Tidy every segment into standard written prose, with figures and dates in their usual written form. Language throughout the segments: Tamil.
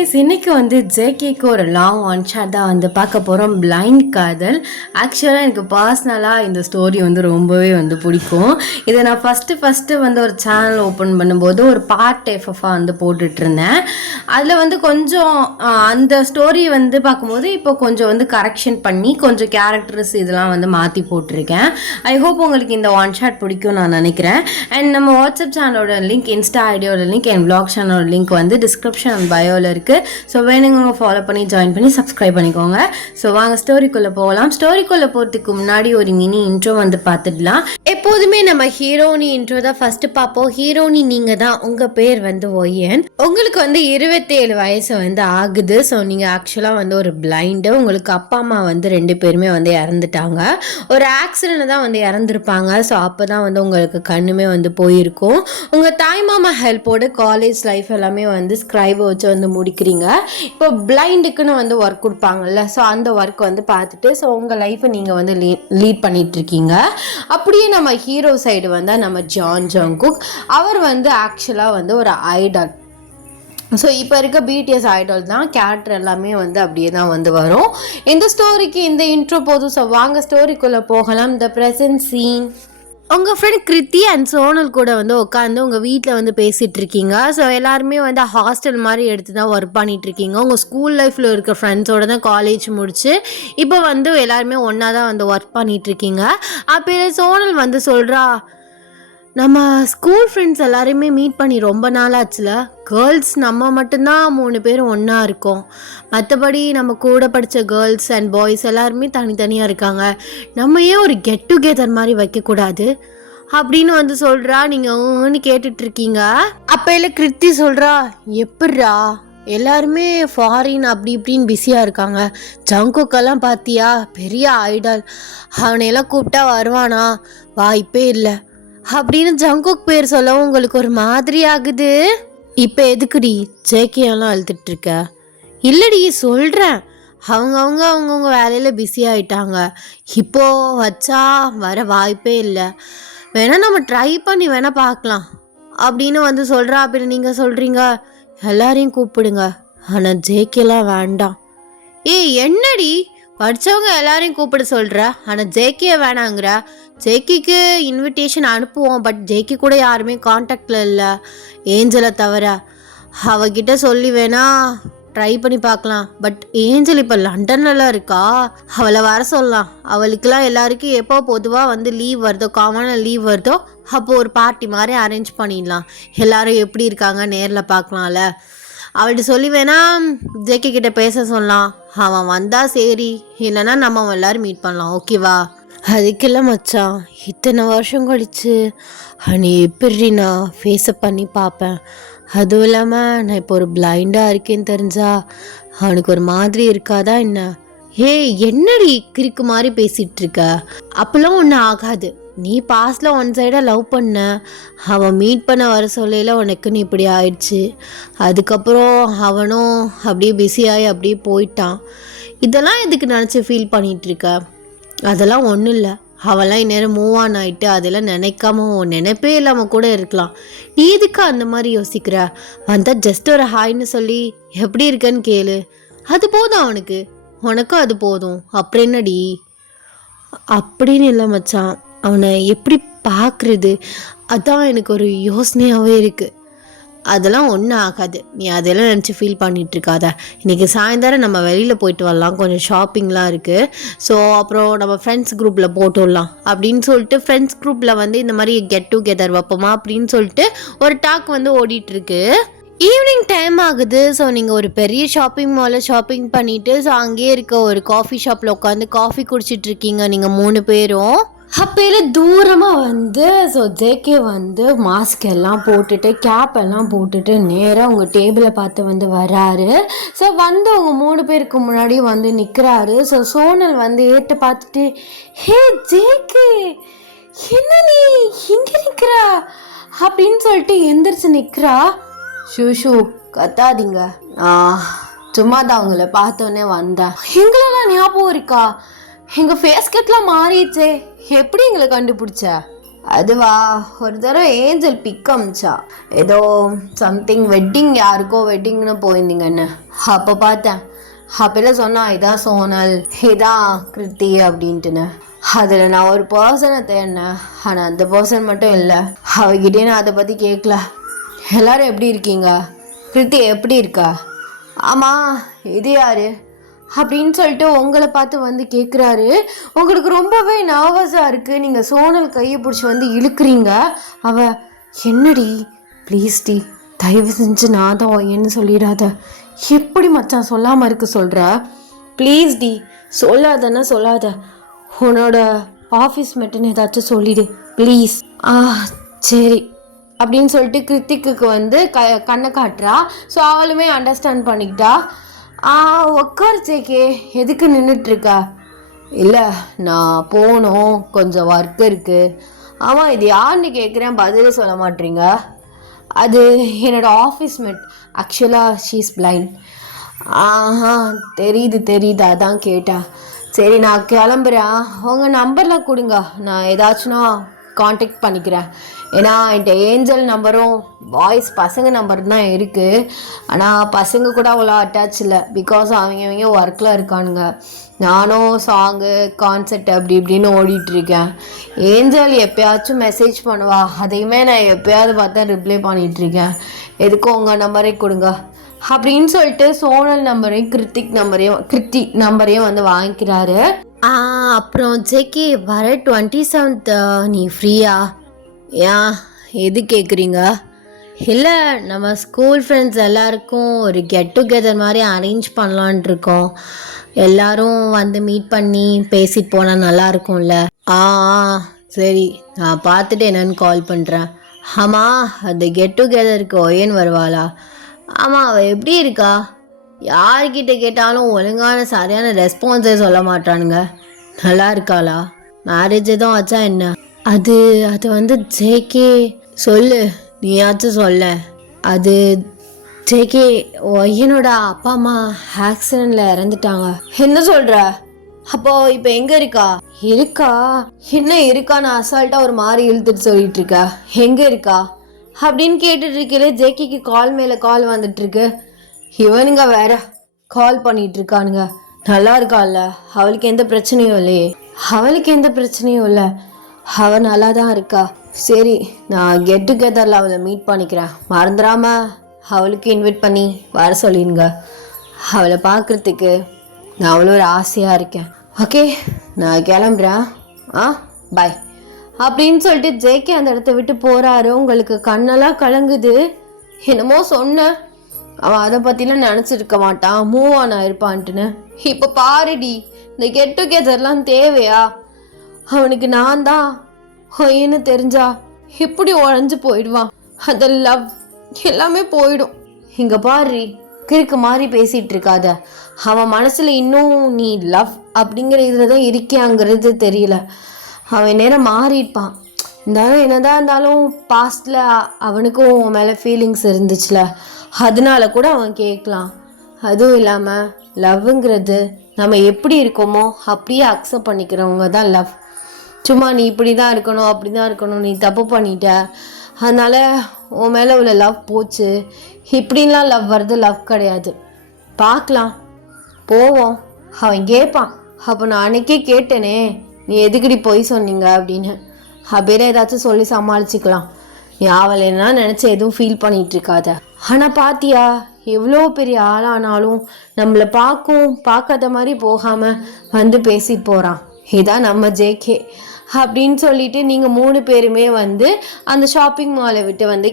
கைஸ், இன்னைக்கு வந்து ஜேகேக்கு ஒரு லாங் ஒன் ஷாட் தான் வந்து பார்க்க போகிறோம். பிளைண்ட் காதல். ஆக்சுவலாக எனக்கு பர்சனலாக இந்த ஸ்டோரி வந்து ரொம்பவே வந்து பிடிக்கும். இதை நான் ஃபஸ்ட்டு வந்து ஒரு சேனல் ஓப்பன் பண்ணும்போது ஒரு பார்ட் எஃப்எஃபாக வந்து போட்டுட்டு இருந்தேன். அதில் வந்து கொஞ்சம் அந்த ஸ்டோரி வந்து பார்க்கும்போது இப்போ கொஞ்சம் வந்து கரெக்ஷன் பண்ணி கொஞ்சம் கேரக்டர்ஸ் இதெல்லாம் வந்து மாற்றி போட்டிருக்கேன். ஐ ஹோப் உங்களுக்கு இந்த ஒன் ஷாட் பிடிக்கும் நான் நினைக்கிறேன். அண்ட் நம்ம வாட்ஸ்அப் சேனலோட லிங்க், இன்ஸ்டா ஐடியோட லிங்க், என் பிளாக் சேனலோட லிங்க் வந்து டிஸ்கிரிப்ஷன் பயோவில் இருக்குது. ஸோ வேணுங்க ஃபாலோ பண்ணி ஜாயின் பண்ணி சப்ஸ்கிரைப் பண்ணிக்கோங்க. ஸோ வாங்க ஸ்டோரிக்குள்ளே போகலாம். ஸ்டோரிக்குள்ளே போகிறதுக்கு முன்னாடி ஒரு மினி இன்ட்ரோ வந்து பார்த்துடலாம். எப்போதுமே நம்ம ஹீரோனி இன்ட்ரோ தான் ஃபர்ஸ்ட் பார்ப்போம். ஹீரோனி நீங்கள் தான், உங்கள் பேர் வந்து ஒய்யன். உங்களுக்கு வந்து 27 வயசு வந்து ஆகுது. ஸோ நீங்கள் ஆக்சுவலாக வந்து ஒரு பிளைண்டு. உங்களுக்கு அப்பா அம்மா வந்து 2 பேருமே வந்து இறந்துட்டாங்க. ஒரு ஆக்சிடென்ட் தான் வந்து இறந்துருப்பாங்க. ஸோ அப்போ தான் வந்து உங்களுக்கு கண்ணுமே வந்து போயிருக்கும். உங்கள் தாய்மாமா ஹெல்ப்போடு காலேஜ் லைஃப் எல்லாமே வந்து ஸ்க்ரைபை வச்சு வந்து முடிக்கிறீங்க. இப்போ பிளைண்டுக்குன்னு வந்து ஒர்க் கொடுப்பாங்கல்ல, ஸோ அந்த ஒர்க் வந்து பார்த்துட்டு ஸோ உங்கள் லைஃப்பை நீங்கள் வந்து லீட் பண்ணிகிட்ருக்கீங்க. அப்படியே நம்ம ஹீரோ சைடு வந்தால் நம்ம ஜான் ஜங்குக். அவர் வந்து ஆக்சுவலாக வந்து ஒரு ஐடால். ஸோ இப்போ இருக்க பிடிஎஸ் ஐடால் தான். கேரக்டர் எல்லாமே வந்து அப்படியே தான் வந்து வரும். இந்த ஸ்டோரிக்கு இந்த இன்ட்ரோ போதும். ஸோ வாங்க ஸ்டோரிக்குள்ளே போகலாம். The present scene. உங்கள் ஃப்ரெண்ட் கிருத்தி அண்ட் சோனல் கூட வந்து உட்காந்து உங்கள் வீட்டில் வந்து பேசிகிட்டு இருக்கீங்க. ஸோ எல்லாருமே வந்து ஹாஸ்டல் மாதிரி எடுத்து தான் ஒர்க் பண்ணிகிட்ருக்கீங்க. உங்கள் ஸ்கூல் லைஃப்பில் இருக்க ஃப்ரெண்ட்ஸோடு தான் காலேஜ் முடிச்சு இப்போ வந்து எல்லாருமே ஒன்றா தான் வந்து ஒர்க் பண்ணிகிட்ருக்கீங்க. அப்போ சோனல் வந்து சொல்கிறா, நம்ம ஸ்கூல் ஃப்ரெண்ட்ஸ் எல்லாருமே மீட் பண்ணி ரொம்ப நாள் ஆச்சுல. கேர்ள்ஸ் நம்ம மட்டும்தான் 3 பேரும் ஒன்றா இருக்கோம். மற்றபடி நம்ம கூட படித்த கேர்ள்ஸ் அண்ட் பாய்ஸ் எல்லாருமே தனித்தனியாக இருக்காங்க. நம்ம ஏன் ஒரு கெட் டுகெதர் மாதிரி வைக்கக்கூடாது அப்படின்னு வந்து சொல்கிறா. நீங்கள் கேட்டுட்ருக்கீங்க. அப்போ இல்லை கிருத்தி சொல்கிறா, எப்பட்றா எல்லாருமே ஃபாரின் அப்படி இப்படின்னு பிஸியாக இருக்காங்க. ஜங்குக்கெல்லாம் பார்த்தியா, பெரிய ஐடால். அவனையெல்லாம் கூப்பிட்டா வருவானா? வாய்ப்பே இல்லை அப்படின்னு ஜங்குக் பேர் சொல்ல உங்களுக்கு ஒரு மாதிரி ஆகுது. இப்போ எதுக்குடி ஜேகேயெல்லாம் அழுத்துட்டு இருக்க? இல்லடி சொல்கிறேன், அவங்கவுங்க வேலையில் பிஸி ஆகிட்டாங்க. இப்போது வச்சா வர வாய்ப்பே இல்லை. வேணால் நம்ம ட்ரை பண்ணி வேணால் பார்க்கலாம் அப்படின்னு வந்து சொல்கிறா. அப்படின்னு நீங்கள் சொல்கிறீங்க, எல்லாரையும் கூப்பிடுங்க, ஆனால் ஜேகேலாம் வேண்டாம். ஏய் என்னடி படித்தவங்க எல்லாரையும் கூப்பிட சொல்கிற, ஆனால் ஜேகே வேணாங்கிற? ஜேகிக்கு இன்விடேஷன் அனுப்புவோம், பட் ஜேகி கூட யாருமே காண்டாக்டில் இல்லை, ஏஞ்சலை தவிர. அவகிட்ட சொல்லி வேணா ட்ரை பண்ணி பார்க்கலாம். பட் ஏஞ்சல் இப்போ லண்டன்லலாம் இருக்கா, அவளை வர சொல்லலாம். அவளுக்கெல்லாம் எல்லாருக்கும் எப்போ பொதுவாக வந்து லீவ் வருதோ, காமனாக லீவ் வருதோ, அப்போது ஒரு பார்ட்டி மாதிரி அரேஞ்ச் பண்ணிடலாம். எல்லோரும் எப்படி இருக்காங்க நேரில் பார்க்கலாம்ல. அவள்கிட்ட சொல்லி வேணா ஜேகே கிட்ட பேச சொல்லலாம். அவன் வந்தால் சரி, இல்லைன்னா நம்ம எல்லோரும் மீட் பண்ணலாம், ஓகேவா? அதுக்கெல்லாம் மச்சான், இத்தனை வருஷம் கழிச்சு நீ எப்படி நான் ஃபேஸப் பண்ணி பார்ப்பேன். அதுவும் இல்லாமல் நான் இப்போ ஒரு பிளைண்டாக இருக்கேன்னு தெரிஞ்சா அவனுக்கு ஒரு மாதிரி இருக்காதா என்ன? ஏய் என்னடி கிறுக்கு மாதிரி பேசிகிட்டு இருக்க? அப்போல்லாம் ஒன்றும் ஆகாது. நீ பாஸ்டில் ஒன் சைடாக லவ் பண்ண, அவன் மீட் பண்ண வர சொல்லையில் உனக்குன்னு இப்படி ஆயிடுச்சு. அதுக்கப்புறம் அவனும் அப்படியே பிஸியாகி அப்படியே போயிட்டான். இதெல்லாம் எதுக்கு நினச்சி ஃபீல் பண்ணிகிட்ருக்க? அதெல்லாம் ஒன்றும் இல்லை. அவெல்லாம் இந்நேரம் மூவ் ஆன் ஆகிட்டு அதெல்லாம் நினைக்காம நினைப்பே இல்லாமல் கூட இருக்கலாம். நீ எதுக்கு அந்த மாதிரி யோசிக்கிற? வந்தால் ஜஸ்ட் ஒரு ஹாய்னு சொல்லி எப்படி இருக்கன்னு கேளு, அது போதும் அவனுக்கு. உனக்கும் அது போதும். அப்புறம் என்னடி? அப்படின்னு இல்லை மச்சான், அவனை எப்படி பார்க்குறது அதான் எனக்கு ஒரு யோசனையாகவே இருக்குது. அதெல்லாம் ஒன்றும் ஆகாது, நீ அதெல்லாம் நினச்சி ஃபீல் பண்ணிகிட்ருக்காத. இன்றைக்கி சாயந்தரம் நம்ம வெளியில் போயிட்டு வரலாம், கொஞ்சம் ஷாப்பிங்லாம் இருக்குது. ஸோ அப்புறம் நம்ம ஃப்ரெண்ட்ஸ் குரூப்பில் போட்டு விடலாம் அப்படின்னு சொல்லிட்டு ஃப்ரெண்ட்ஸ் குரூப்பில் வந்து இந்த மாதிரி கெட் டுகெதர் வைப்போமா அப்படின்னு சொல்லிட்டு ஒரு டாக் வந்து ஓடிட்டுருக்கு. ஈவினிங் டைம் ஆகுது. ஸோ நீங்கள் ஒரு பெரிய ஷாப்பிங் மாலில் ஷாப்பிங் பண்ணிவிட்டு ஸோ அங்கேயே இருக்க ஒரு காஃபி ஷாப்பில் உட்காந்து காஃபி குடிச்சிட்ருக்கீங்க நீங்கள் 3 பேரும். அப்போல தூரமாக வந்து ஸோ ஜேகே வந்து மாஸ்க் எல்லாம் போட்டுட்டு கேப் எல்லாம் போட்டுட்டு நேராக உங்கள் டேபிளை பார்த்து வந்து வராரு. ஸோ வந்து அவங்க 3 பேருக்கு முன்னாடி வந்து நிற்கிறாரு. ஸோ சோனல் வந்து ஏற்று பார்த்துட்டு, ஹே ஜேகே என்ன நீ இங்கே நிற்கிறா அப்படின்னு சொல்லிட்டு எந்திரிச்சு நிற்கிறா. ஷூ கத்தாதீங்க, சும்மா தான் அவங்கள பார்த்தோன்னே வந்தேன். எங்களெல்லாம் ஞாபகம் இருக்கா? எங்கள் ஃபேஸ் கட்லாம் மாறிடுச்சே, எப்படி எங்களை கண்டுபிடிச்ச? அதுவா, ஒரு தடவை ஏஞ்சல் பிக் அமிச்சா. ஏதோ சம்திங் வெட்டிங், யாருக்கோ வெட்டிங்னு போயிருந்தீங்கன்னு. அப்போ பார்த்தேன். அப்பெல்லாம் சொன்னா இதான் சோனல், இதான் கிருத்தி அப்படின்ட்டுன்னு. அதில் நான் ஒரு பர்சனை தேடினேன். ஆனால் அந்த பர்சன் மட்டும் இல்லை. அவகிட்டே நான் அதை பற்றி கேட்கல. எல்லாரும் எப்படி இருக்கீங்க, கிருத்தி எப்படி இருக்கா, ஆமாம் இது யாரு அப்படின்னு சொல்லிட்டு உங்களை பார்த்து வந்து கேட்குறாரு. உங்களுக்கு ரொம்பவே நர்வஸாக இருக்குது. நீங்கள் சோனல் கையை பிடிச்சி வந்து இழுக்கிறீங்க. என்னடி ப்ளீஸ் டி, தயவு செஞ்சு நான் தான் என்ன சொல்லிடாத. எப்படி மச்சான் சொல்லாமல் இருக்க சொல்கிற? ப்ளீஸ் டி, சொல்லாதன்னா சொல்லாத. உன்னோட ஆஃபீஸ் மெட்டுன்னு ஏதாச்சும் சொல்லிடு ப்ளீஸ். சரி அப்படின்னு சொல்லிட்டு கிருத்திக்கு வந்து கண்ணை காட்டுறா. ஸோ அவளுமே அண்டர்ஸ்டாண்ட் பண்ணிக்கிட்டா. உட்கார் ஜேகே, எதுக்கு நின்றுட்டுருக்கா? இல்லை, நான் போகணும், கொஞ்சம் ஒர்க் இருக்குது. ஆமாம், இது யாருன்னு கேட்குறேன், பதிலே சொல்ல மாட்டீங்க. அது என்னோடய ஆஃபீஸ் மேட். ஆக்சுவலாக ஷீஸ் பிளைண்ட். தெரியுது, அதான் கேட்டேன். சரி நான் கிளம்புறேன். உங்கள் நம்பர்லாம் கொடுங்க, நான் ஏதாச்சும்னா காண்டாக்ட் பண்ணிக்கிறேன். ஏன்னா என்கிட்ட ஏஞ்சல் நம்பரும் பாய்ஸ் பசங்க நம்பர் தான் இருக்குது. ஆனால் பசங்க கூட அவ்வளோ அட்டாச் இல்லை. பிகாஸ் அவங்க ஒர்க்கில் இருக்கானுங்க. நானும் சாங்கு கான்செர்ட் அப்படி இப்படின்னு ஓடிட்டுருக்கேன். ஏஞ்சல் எப்போயாச்சும் மெசேஜ் பண்ணுவா, அதையுமே நான் எப்போயாவது பார்த்தா ரிப்ளை பண்ணிகிட்ருக்கேன். எதுக்கும் உங்கள் நம்பரே கொடுங்க அப்படின்னு சொல்லிட்டு சோனல் நம்பரையும் கிருத்தி நம்பரையும் வந்து வாங்கிக்கிறாரு. அப்புறம் ஜேகே, வர 27th நீ ஃப்ரீயா? ஏன், எது கேட்குறீங்க? இல்லை, நம்ம ஸ்கூல் ஃப்ரெண்ட்ஸ் எல்லாருக்கும் ஒரு கெட் டுகெதர் மாதிரி அரேஞ்ச் பண்ணலான் இருக்கோம். எல்லாரும் வந்து மீட் பண்ணி பேசிட்டு போனால் நல்லாயிருக்கும்ல. சரி, நான் பார்த்துட்டு என்னன்னு கால் பண்ணுறேன். ஆமாம், அந்த கெட் டுகெதருக்கு ஒயன் வருவாளா? ஆமாம், அவள் எப்படி இருக்கா? யார்கிட்ட கேட்டாலும் ஒழுங்கான சரியான ரெஸ்பான்ஸே சொல்ல மாட்டானுங்க. நல்லா இருக்காளா? மேரேஜ் எதுவும் ஆச்சா என்ன? அது வந்து ஜேகே, சொல்லு, நீயாச்சும் சொல்ல. அது ஜேகே, என்னோட அப்பா அம்மா ஆக்சிடெண்ட்டில் இறந்துட்டாங்க. என்ன சொல்கிற? அப்போ இப்போ எங்கே இருக்கா? என்ன இருக்கான்னு அசால்ட்டாக ஒரு மாதிரி இழுத்துட்டு சொல்லிட்டு இருக்கா. எங்கே இருக்கா அப்படின்னு கேட்டுட்டு இருக்கே. ஜேகேக்கு கால் மேலே கால் வந்துட்டுருக்கு. இவனுங்க வேற கால் பண்ணிட்டு இருக்கானுங்க. நல்லா இருக்காள்ல, அவளுக்கு எந்த பிரச்சனையும் இல்லையே. அவள் நல்லா தான் இருக்கா. சரி, நான் கெட் டுகெதரில் அவளை மீட் பண்ணிக்கிறேன். மறந்துடாம அவளுக்கு இன்வைட் பண்ணி வர சொல்லிடுங்க. அவளை பார்க்குறதுக்கு நான் அவ்வளோ ஒரு ஆசையாக இருக்கேன். ஓகே, நான் கிளம்புறேன். பாய் அப்படின்னு சொல்லிட்டு ஜேகே அந்த இடத்த விட்டு போகிறாரு. உங்களுக்கு கண்ணெல்லாம் கலங்குது. என்னமோ சொன்னேன், அவன் அதை பற்றிலாம் நினச்சிருக்க மாட்டான், மூவ் ஆன் ஆயிருப்பான்ட்டுன்னு. இப்போ பாருடி, இந்த கெட் டுகெதர்லாம் தேவையா? அவனுக்கு நான் தான் ஒயின்னு தெரிஞ்சா எப்படி உடஞ்சி போயிடுவான். அந்த லவ் எல்லாமே போயிடும். இங்கே பாரு, கிறுக்கு மாதிரி பேசிகிட்டு இருக்காத. அவன் மனசில் இன்னும் நீ லவ் அப்படிங்கிற இதில் தான் இருக்கியாங்கிறது தெரியல. அவன் நேரம் மாறிப்பான். இருந்தாலும் என்னதான் இருந்தாலும் பாஸ்டில் அவனுக்கும் உன் மேலே ஃபீலிங்ஸ் இருந்துச்சுல, அதனால கூட அவன் கேட்கலாம். அதுவும் இல்லாமல் லவ்ங்கிறது நம்ம எப்படி இருக்கோமோ அப்படியே அக்செப்ட் பண்ணிக்கிறவங்க தான் லவ். சும்மா நீ இப்படி தான் இருக்கணும், அப்படி தான் இருக்கணும், நீ தப்பு பண்ணிட்ட, அதனால் உன் மேலே உள்ள லவ் போச்சு, இப்படின்லாம் லவ் வருது லவ் கிடையாது. பார்க்கலாம், போவோம். அவன் கேட்பான், அப்போ நான் அன்னைக்கே கேட்டேனே, நீ எதுக்கடி போய் சொன்னீங்க அப்படின்னு. அப்படியே ஏதாச்சும் சொல்லி சமாளிச்சுக்கலாம். நீ அவளை என்ன நினச்சி எதுவும் ஃபீல் பண்ணிகிட்டு இருக்காத. ஆனால் பாத்தியா, எவ்வளோ பெரிய ஆளானாலும் நம்மளை பார்க்காத மாதிரி போகாமல் வந்து பேசிட்டு போகிறான். இதான் நம்ம ஜேகே அப்படின்னு சொல்லிட்டு நீங்கள் 3 பேருமே வந்து அந்த ஷாப்பிங் மாலை விட்டு வந்து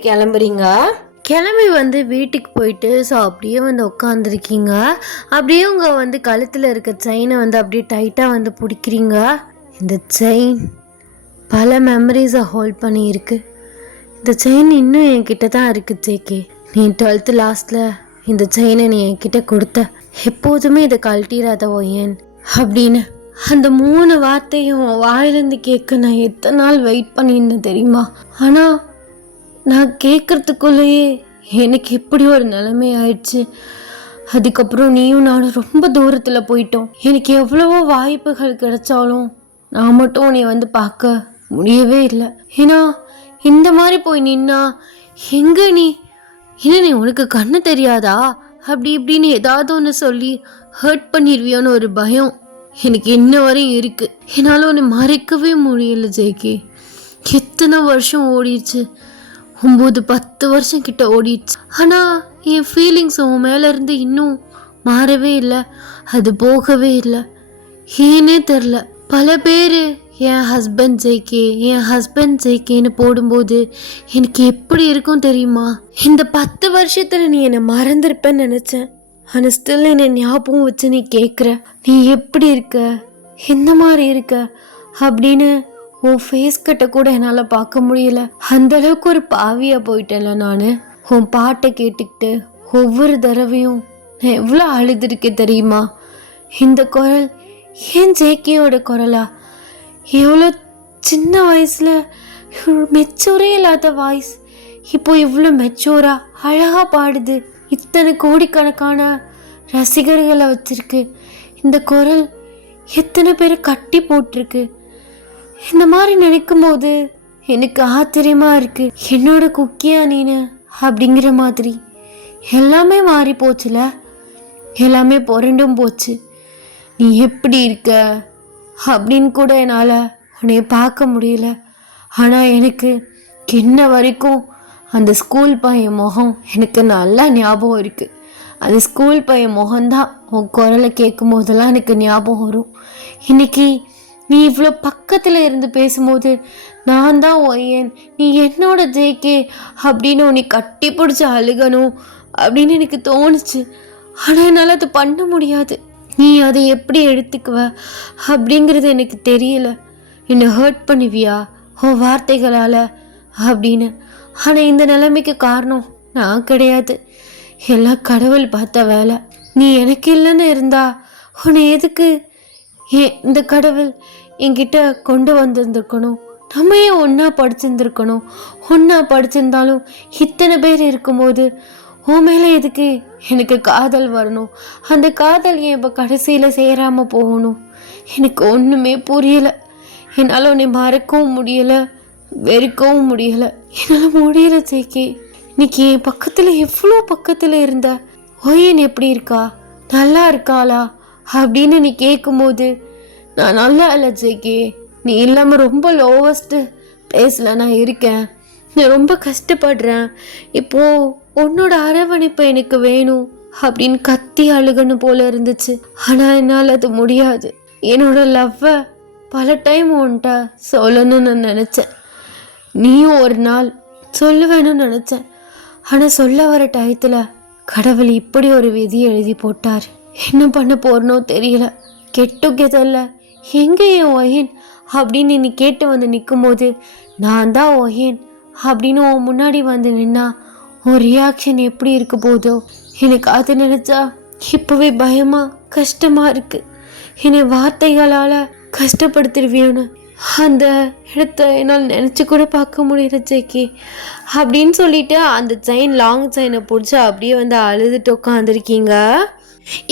கிளம்பி வந்து வீட்டுக்கு போயிட்டு ஸோ அப்படியே வந்து உட்காந்துருக்கீங்க. அப்படியே உங்கள் வந்து கழுத்தில் இருக்க செயினை வந்து அப்படியே டைட்டாக வந்து பிடிக்கிறீங்க. இந்த செயின் பல மெமரிஸை ஹோல்ட் பண்ணியிருக்கு. இந்த செயின் இன்னும் என்கிட்ட தான் இருக்குது ஜேகே. நீ 12th லாஸ்ட்டில் இந்த செயினை நீ என்கிட்ட கொடுத்த, எப்போதுமே இதை கழட்டிடாத ஒயன் அப்படின்னு. அந்த 3 வார்த்தையும் வாயிலிருந்து கேட்க நான் எத்தனை நாள் வெயிட் பண்ணியிருந்தேன் தெரியுமா? ஆனால் நான் கேட்குறதுக்குள்ளேயே எனக்கு எப்படி ஒரு நிலைமை ஆயிடுச்சு. அதுக்கப்புறம் நீயும் நானும் ரொம்ப தூரத்தில் போயிட்டோம். எனக்கு எவ்வளவோ வாய்ப்புகள் கிடைச்சாலும் நான் மட்டும் உன்னை வந்து பார்க்க முடியவே இல்லை. ஏன்னா இந்த மாதிரி போய் நின்னா எங்க நீ என்ன நீ உனக்கு கண்ணு தெரியாதா அப்படி இப்படின்னு ஏதாவது ஒன்று சொல்லி ஹர்ட் பண்ணிடுவியோன்னு ஒரு பயம் எனக்கு இன்ன வரையும் இருக்கு. என்னால் ஒன்று மறைக்கவே முடியல ஜேகே. எத்தனை வருஷம் ஓடிடுச்சு, 9-10 வருஷம் கிட்ட ஓடிடுச்சு. ஆனால் என் ஃபீலிங்ஸ் உன் மேலே இருந்து இன்னும் மாறவே இல்லை, அது போகவே இல்லை. ஏனே தெரில. பல பேர் என் ஹஸ்பண்ட் ஜேகேன்னு போடும்போது எனக்கு எப்படி இருக்கும் தெரியுமா? இந்த 10 வருஷத்தில் நீ என்னை மறந்துருப்பேன்னு நினச்சேன். ஆனால் ஸ்டில் என்னை ஞாபகம் வச்சு நீ கேட்குற, நீ எப்படி இருக்க, எந்த மாதிரி இருக்க அப்படின்னு உன் ஃபேஸ் கட்ட கூட என்னால் பார்க்க முடியல. அந்த அளவுக்கு ஒரு பாவியாக போயிட்டேன்ல நான். உன் பாட்டை கேட்டுக்கிட்டு ஒவ்வொரு தடவையும் நான் எவ்வளோ அழுதுருக்கேன் தெரியுமா? இந்த குரல் ஏன் ஜேகேயோட குரலா? எவ்வளோ சின்ன வயசில் மெச்சூரே இல்லாத வாய்ஸ் இப்போ இவ்வளோ மெச்சூராக அழகாக பாடுது. இத்தனை கோடிக்கணக்கான ரசிகர்களை வச்சிருக்கு. இந்த குரல் எத்தனை பேரை கட்டி போட்டிருக்கு. இந்த மாதிரி நினைக்கும் போது எனக்கு ஆச்சரியமாக இருக்குது. என்னோட குக்கியா நீனு அப்படிங்கிற மாதிரி எல்லாமே மாறி போச்சுல, எல்லாமே புரண்டும் போச்சு. நீ எப்படி இருக்க அப்படின்னு கூட என்னால் உன்னைய பார்க்க முடியல. ஆனால் எனக்கு என்ன வரைக்கும் அந்த ஸ்கூல் பையன் முகம் எனக்கு நல்லா ஞாபகம் இருக்குது. அந்த ஸ்கூல் பையன் முகம்தான் உன் குரலை கேட்கும் போதெல்லாம் எனக்கு ஞாபகம் வரும். இன்னைக்கு நீ இவ்வளோ பக்கத்தில் இருந்து பேசும்போது நான் தான் ஒய்யன், நீ என்னோட ஜேகே அப்படின்னு உன்னை கட்டி பிடிச்சி அழுகணும் அப்படின்னு எனக்கு தோணுச்சு. ஆனால் என்னால் அது பண்ண முடியாது. நீ அதை எப்படி எடுத்துக்குவ அப்படிங்கிறது எனக்கு தெரியல. என்னை ஹர்ட் பண்ணுவியா உன் வார்த்தைகளால் அப்படின்னு. ஆனால் இந்த நிலைமைக்கு காரணம் நான் கிடையாது, எல்லாம் கடவுள் பார்த்த வேலை. நீ எனக்கு இல்லைன்னு இருந்தா உன்னை எதுக்கு இந்த கடவுள் என்கிட்ட கொண்டு வந்திருந்துருக்கணும்? நம்ம ஏன் ஒன்றா படிச்சிருந்துருக்கணும்? ஒன்றா படிச்சிருந்தாலும் இத்தனை பேர் இருக்கும்போது உன் மேலே எதுக்கு எனக்கு காதல் வரணும்? அந்த காதல் ஏன் இப்போ கடைசியில் சேராமல் போகணும்? எனக்கு ஒன்றுமே புரியலை. என்னால் உன்னை மறக்கவும் முடியலை, வெறுக்கவும் முடியலை. என்னால் முடியலை ஜேகே. இன்னைக்கு என் பக்கத்தில் எவ்வளோ பக்கத்தில் இருந்த ஒய்யன் எப்படி இருக்கா, நல்லா இருக்காளா அப்படின்னு நீ கேட்கும்போது நான் நல்லா இல்லை ஜேகே. நீ இல்லாமல் ரொம்ப லோவஸ்ட்டு பிளேஸில் நான் இருக்கேன். நான் ரொம்ப கஷ்டப்படுறேன். இப்போது உன்னோட அரவணைப்பு எனக்கு வேணும் அப்படின்னு கத்தி அழுகணும் போல இருந்துச்சு. ஆனால் என்னால் அது முடியாது. என்னோட லவ்வை பல டைம் உன்கிட்ட சொல்லணும்னு நினச்சேன், நீயும் ஒரு நாள் சொல்லுவேன்னு நினச்சேன். ஆனால் சொல்ல வர டயத்தில் கடவுள் இப்படி ஒரு விதி எழுதி போட்டார். என்ன பண்ண போறனோ தெரியல. கெட் டுகெதரில் எங்கே என் ஒயன் அப்படின்னு நீ கேட்டு வந்து நிற்கும்போது நான் தான் ஒயன் அப்படின்னு உன் முன்னாடி வந்து நின்னா உன் ரியாக்ஷன் எப்படி இருக்க போதோ எனக்கு அதை நினச்சா இப்போவே பயமாக கஷ்டமாக இருக்குது. என்னை வார்த்தைகளால் கஷ்டப்படுத்திடுவியோன்னு அந்த இடத்த என்னால் நினச்சி கூட பார்க்க முடியல ஜேகே அப்படின்னு சொல்லிட்டு அந்த செயின், லாங் செயினை பிடிச்சி அப்படியே வந்து அழுதுட்டு உட்காந்துருக்கீங்க.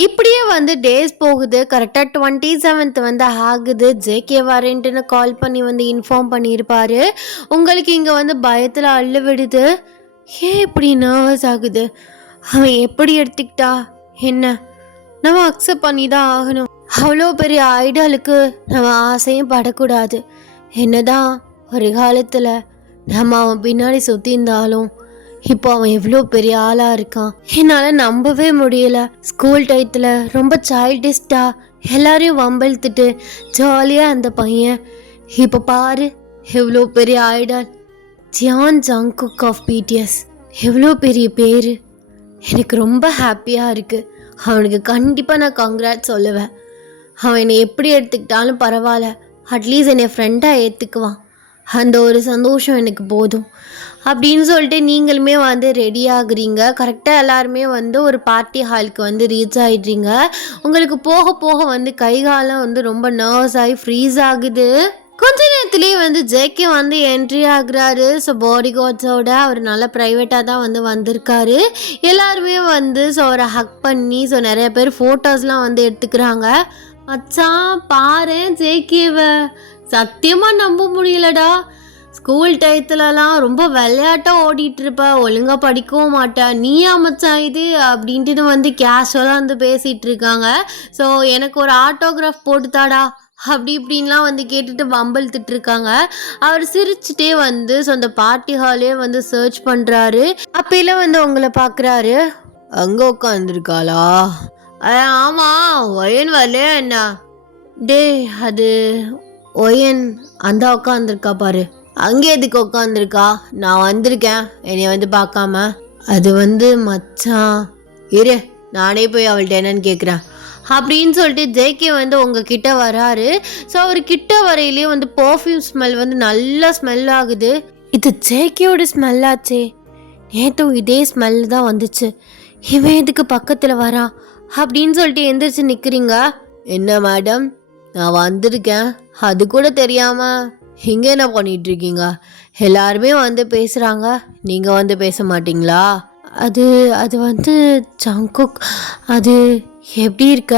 இப்படியே வந்து டேஸ் போகுது. கரெக்டாக 27th வந்து ஆகுது. ஜேகே வரேன்ட்டுன்னு கால் பண்ணி வந்து இன்ஃபார்ம் பண்ணியிருப்பாரு. உங்களுக்கு இங்கே வந்து பயத்தில் அள்ளு விடுது. ஏன் இப்படி நர்வஸ் ஆகுது? அவன் எப்படி எடுத்துக்கிட்டா என்ன, நம்ம அக்செப்ட் பண்ணி தான் ஆகணும். அவ்வளோ பெரிய ஐடலுக்கு நம்ம ஆசையும் படக்கூடாது. என்னதான் ஒரு காலத்தில் நம்ம அவன் பின்னாடி சுற்றி இருந்தாலும் இப்போ அவன் எவ்வளோ பெரிய ஆளாக இருக்கான். என்னால் நம்பவே முடியல. ஸ்கூல் டயத்தில் ரொம்ப சைல்டிஸ்டாக எல்லாரையும் வம்பிழுத்துட்டு ஜாலியாக அந்த பையன் இப்போ பாரு எவ்வளோ பெரிய Idol. Ziyan Jungkook of BDS, எவ்வளோ பெரிய பேர். எனக்கு ரொம்ப ஹாப்பியாக இருக்குது. அவனுக்கு கண்டிப்பாக நான் கங்க்ராட் சொல்லுவேன். அவன் என்னை எப்படி எடுத்துக்கிட்டாலும் பரவாயில்ல, அட்லீஸ்ட் என்னை ஃப்ரெண்டாக ஏற்றுக்குவான். அந்த ஒரு சந்தோஷம் எனக்கு போதும் அப்படின்னு சொல்லிட்டு நீங்களுமே வந்து ரெடி ஆகுறீங்க. கரெக்டாக எல்லாருமே வந்து ஒரு பார்ட்டி ஹாலுக்கு வந்து ரீச் ஆகிடுறீங்க. உங்களுக்கு போக போக வந்து கைகாலம் வந்து ரொம்ப நர்வஸ் ஆகி ஃப்ரீஸ் ஆகுது. கொஞ்ச நேரத்துலேயே வந்து ஜேகே வந்து என்ட்ரி ஆகுறாரு. ஸோ பாடி கார்ட்ஸோட அவர் நல்லா ப்ரைவேட்டாக தான் வந்து வந்திருக்காரு. எல்லாருமே வந்து ஸோ அவரை ஹக் பண்ணி ஸோ நிறைய பேர் ஃபோட்டோஸ்லாம் வந்து எடுத்துக்கிறாங்க. மச்சான் பாரு ஜேகேவை சத்தியமாக நம்ப முடியலடா. ஸ்கூல் டயத்துலலாம் ரொம்ப விளையாட்டாக ஓடிட்டு இருப்ப, ஒழுங்காக படிக்கவும் மாட்டேன். நீயா மச்சான் இது அப்படின்ட்டு வந்து கேஷுவலாக வந்து பேசிகிட்டு இருக்காங்க. ஸோ எனக்கு ஒரு ஆட்டோகிராஃப் போட்டுத்தாடா அப்படி இப்படின்லாம் வந்து கேட்டுட்டு வம்பிழுத்துட்டு இருக்காங்க. அவர் சிரிச்சுட்டே வந்து ஸோ அந்த பார்ட்டி ஹாலே வந்து சர்ச் பண்ணுறாரு. அப்பெல்லாம் வந்து உங்களை பார்க்குறாரு. அங்கே உட்காந்துருக்காளா? ஆமாம், ஒயன் வரலையா என்ன? டே அது ஒயன் அந்த உட்காந்துருக்கா பாரு. அங்கே எதுக்கு உட்காந்துருக்கா? நான் வந்திருக்கேன் என்னை வந்து பார்க்காம. அது வந்து மச்சான் இரு, நானே போய் அவள்கிட்ட என்னன்னு கேட்குறேன் அப்படின்னு சொல்லிட்டு ஜேகே வந்து உங்ககிட்ட வராரு. ஸோ அவர் கிட்ட வரையிலேயே வந்து பர்ஃப்யூம் ஸ்மெல் வந்து நல்லா ஸ்மெல் ஆகுது. இது ஜேகேயோட ஸ்மெல்லாச்சே, நேற்றும் இதே ஸ்மெல் தான் வந்துச்சு. இவன் எதுக்கு பக்கத்தில் வரான் அப்படின்னு சொல்லிட்டு எந்திரிச்சு நிற்கிறீங்க. என்ன மேடம், நான் வந்திருக்கேன் அது கூட தெரியாமல் இங்கே என்ன பண்ணிட்டு இருக்கீங்க? எல்லாருமே வந்து பேசுகிறாங்க, நீங்கள் வந்து பேச மாட்டீங்களா? அது அது வந்து ஜங்குக், அது எப்படி இருக்க?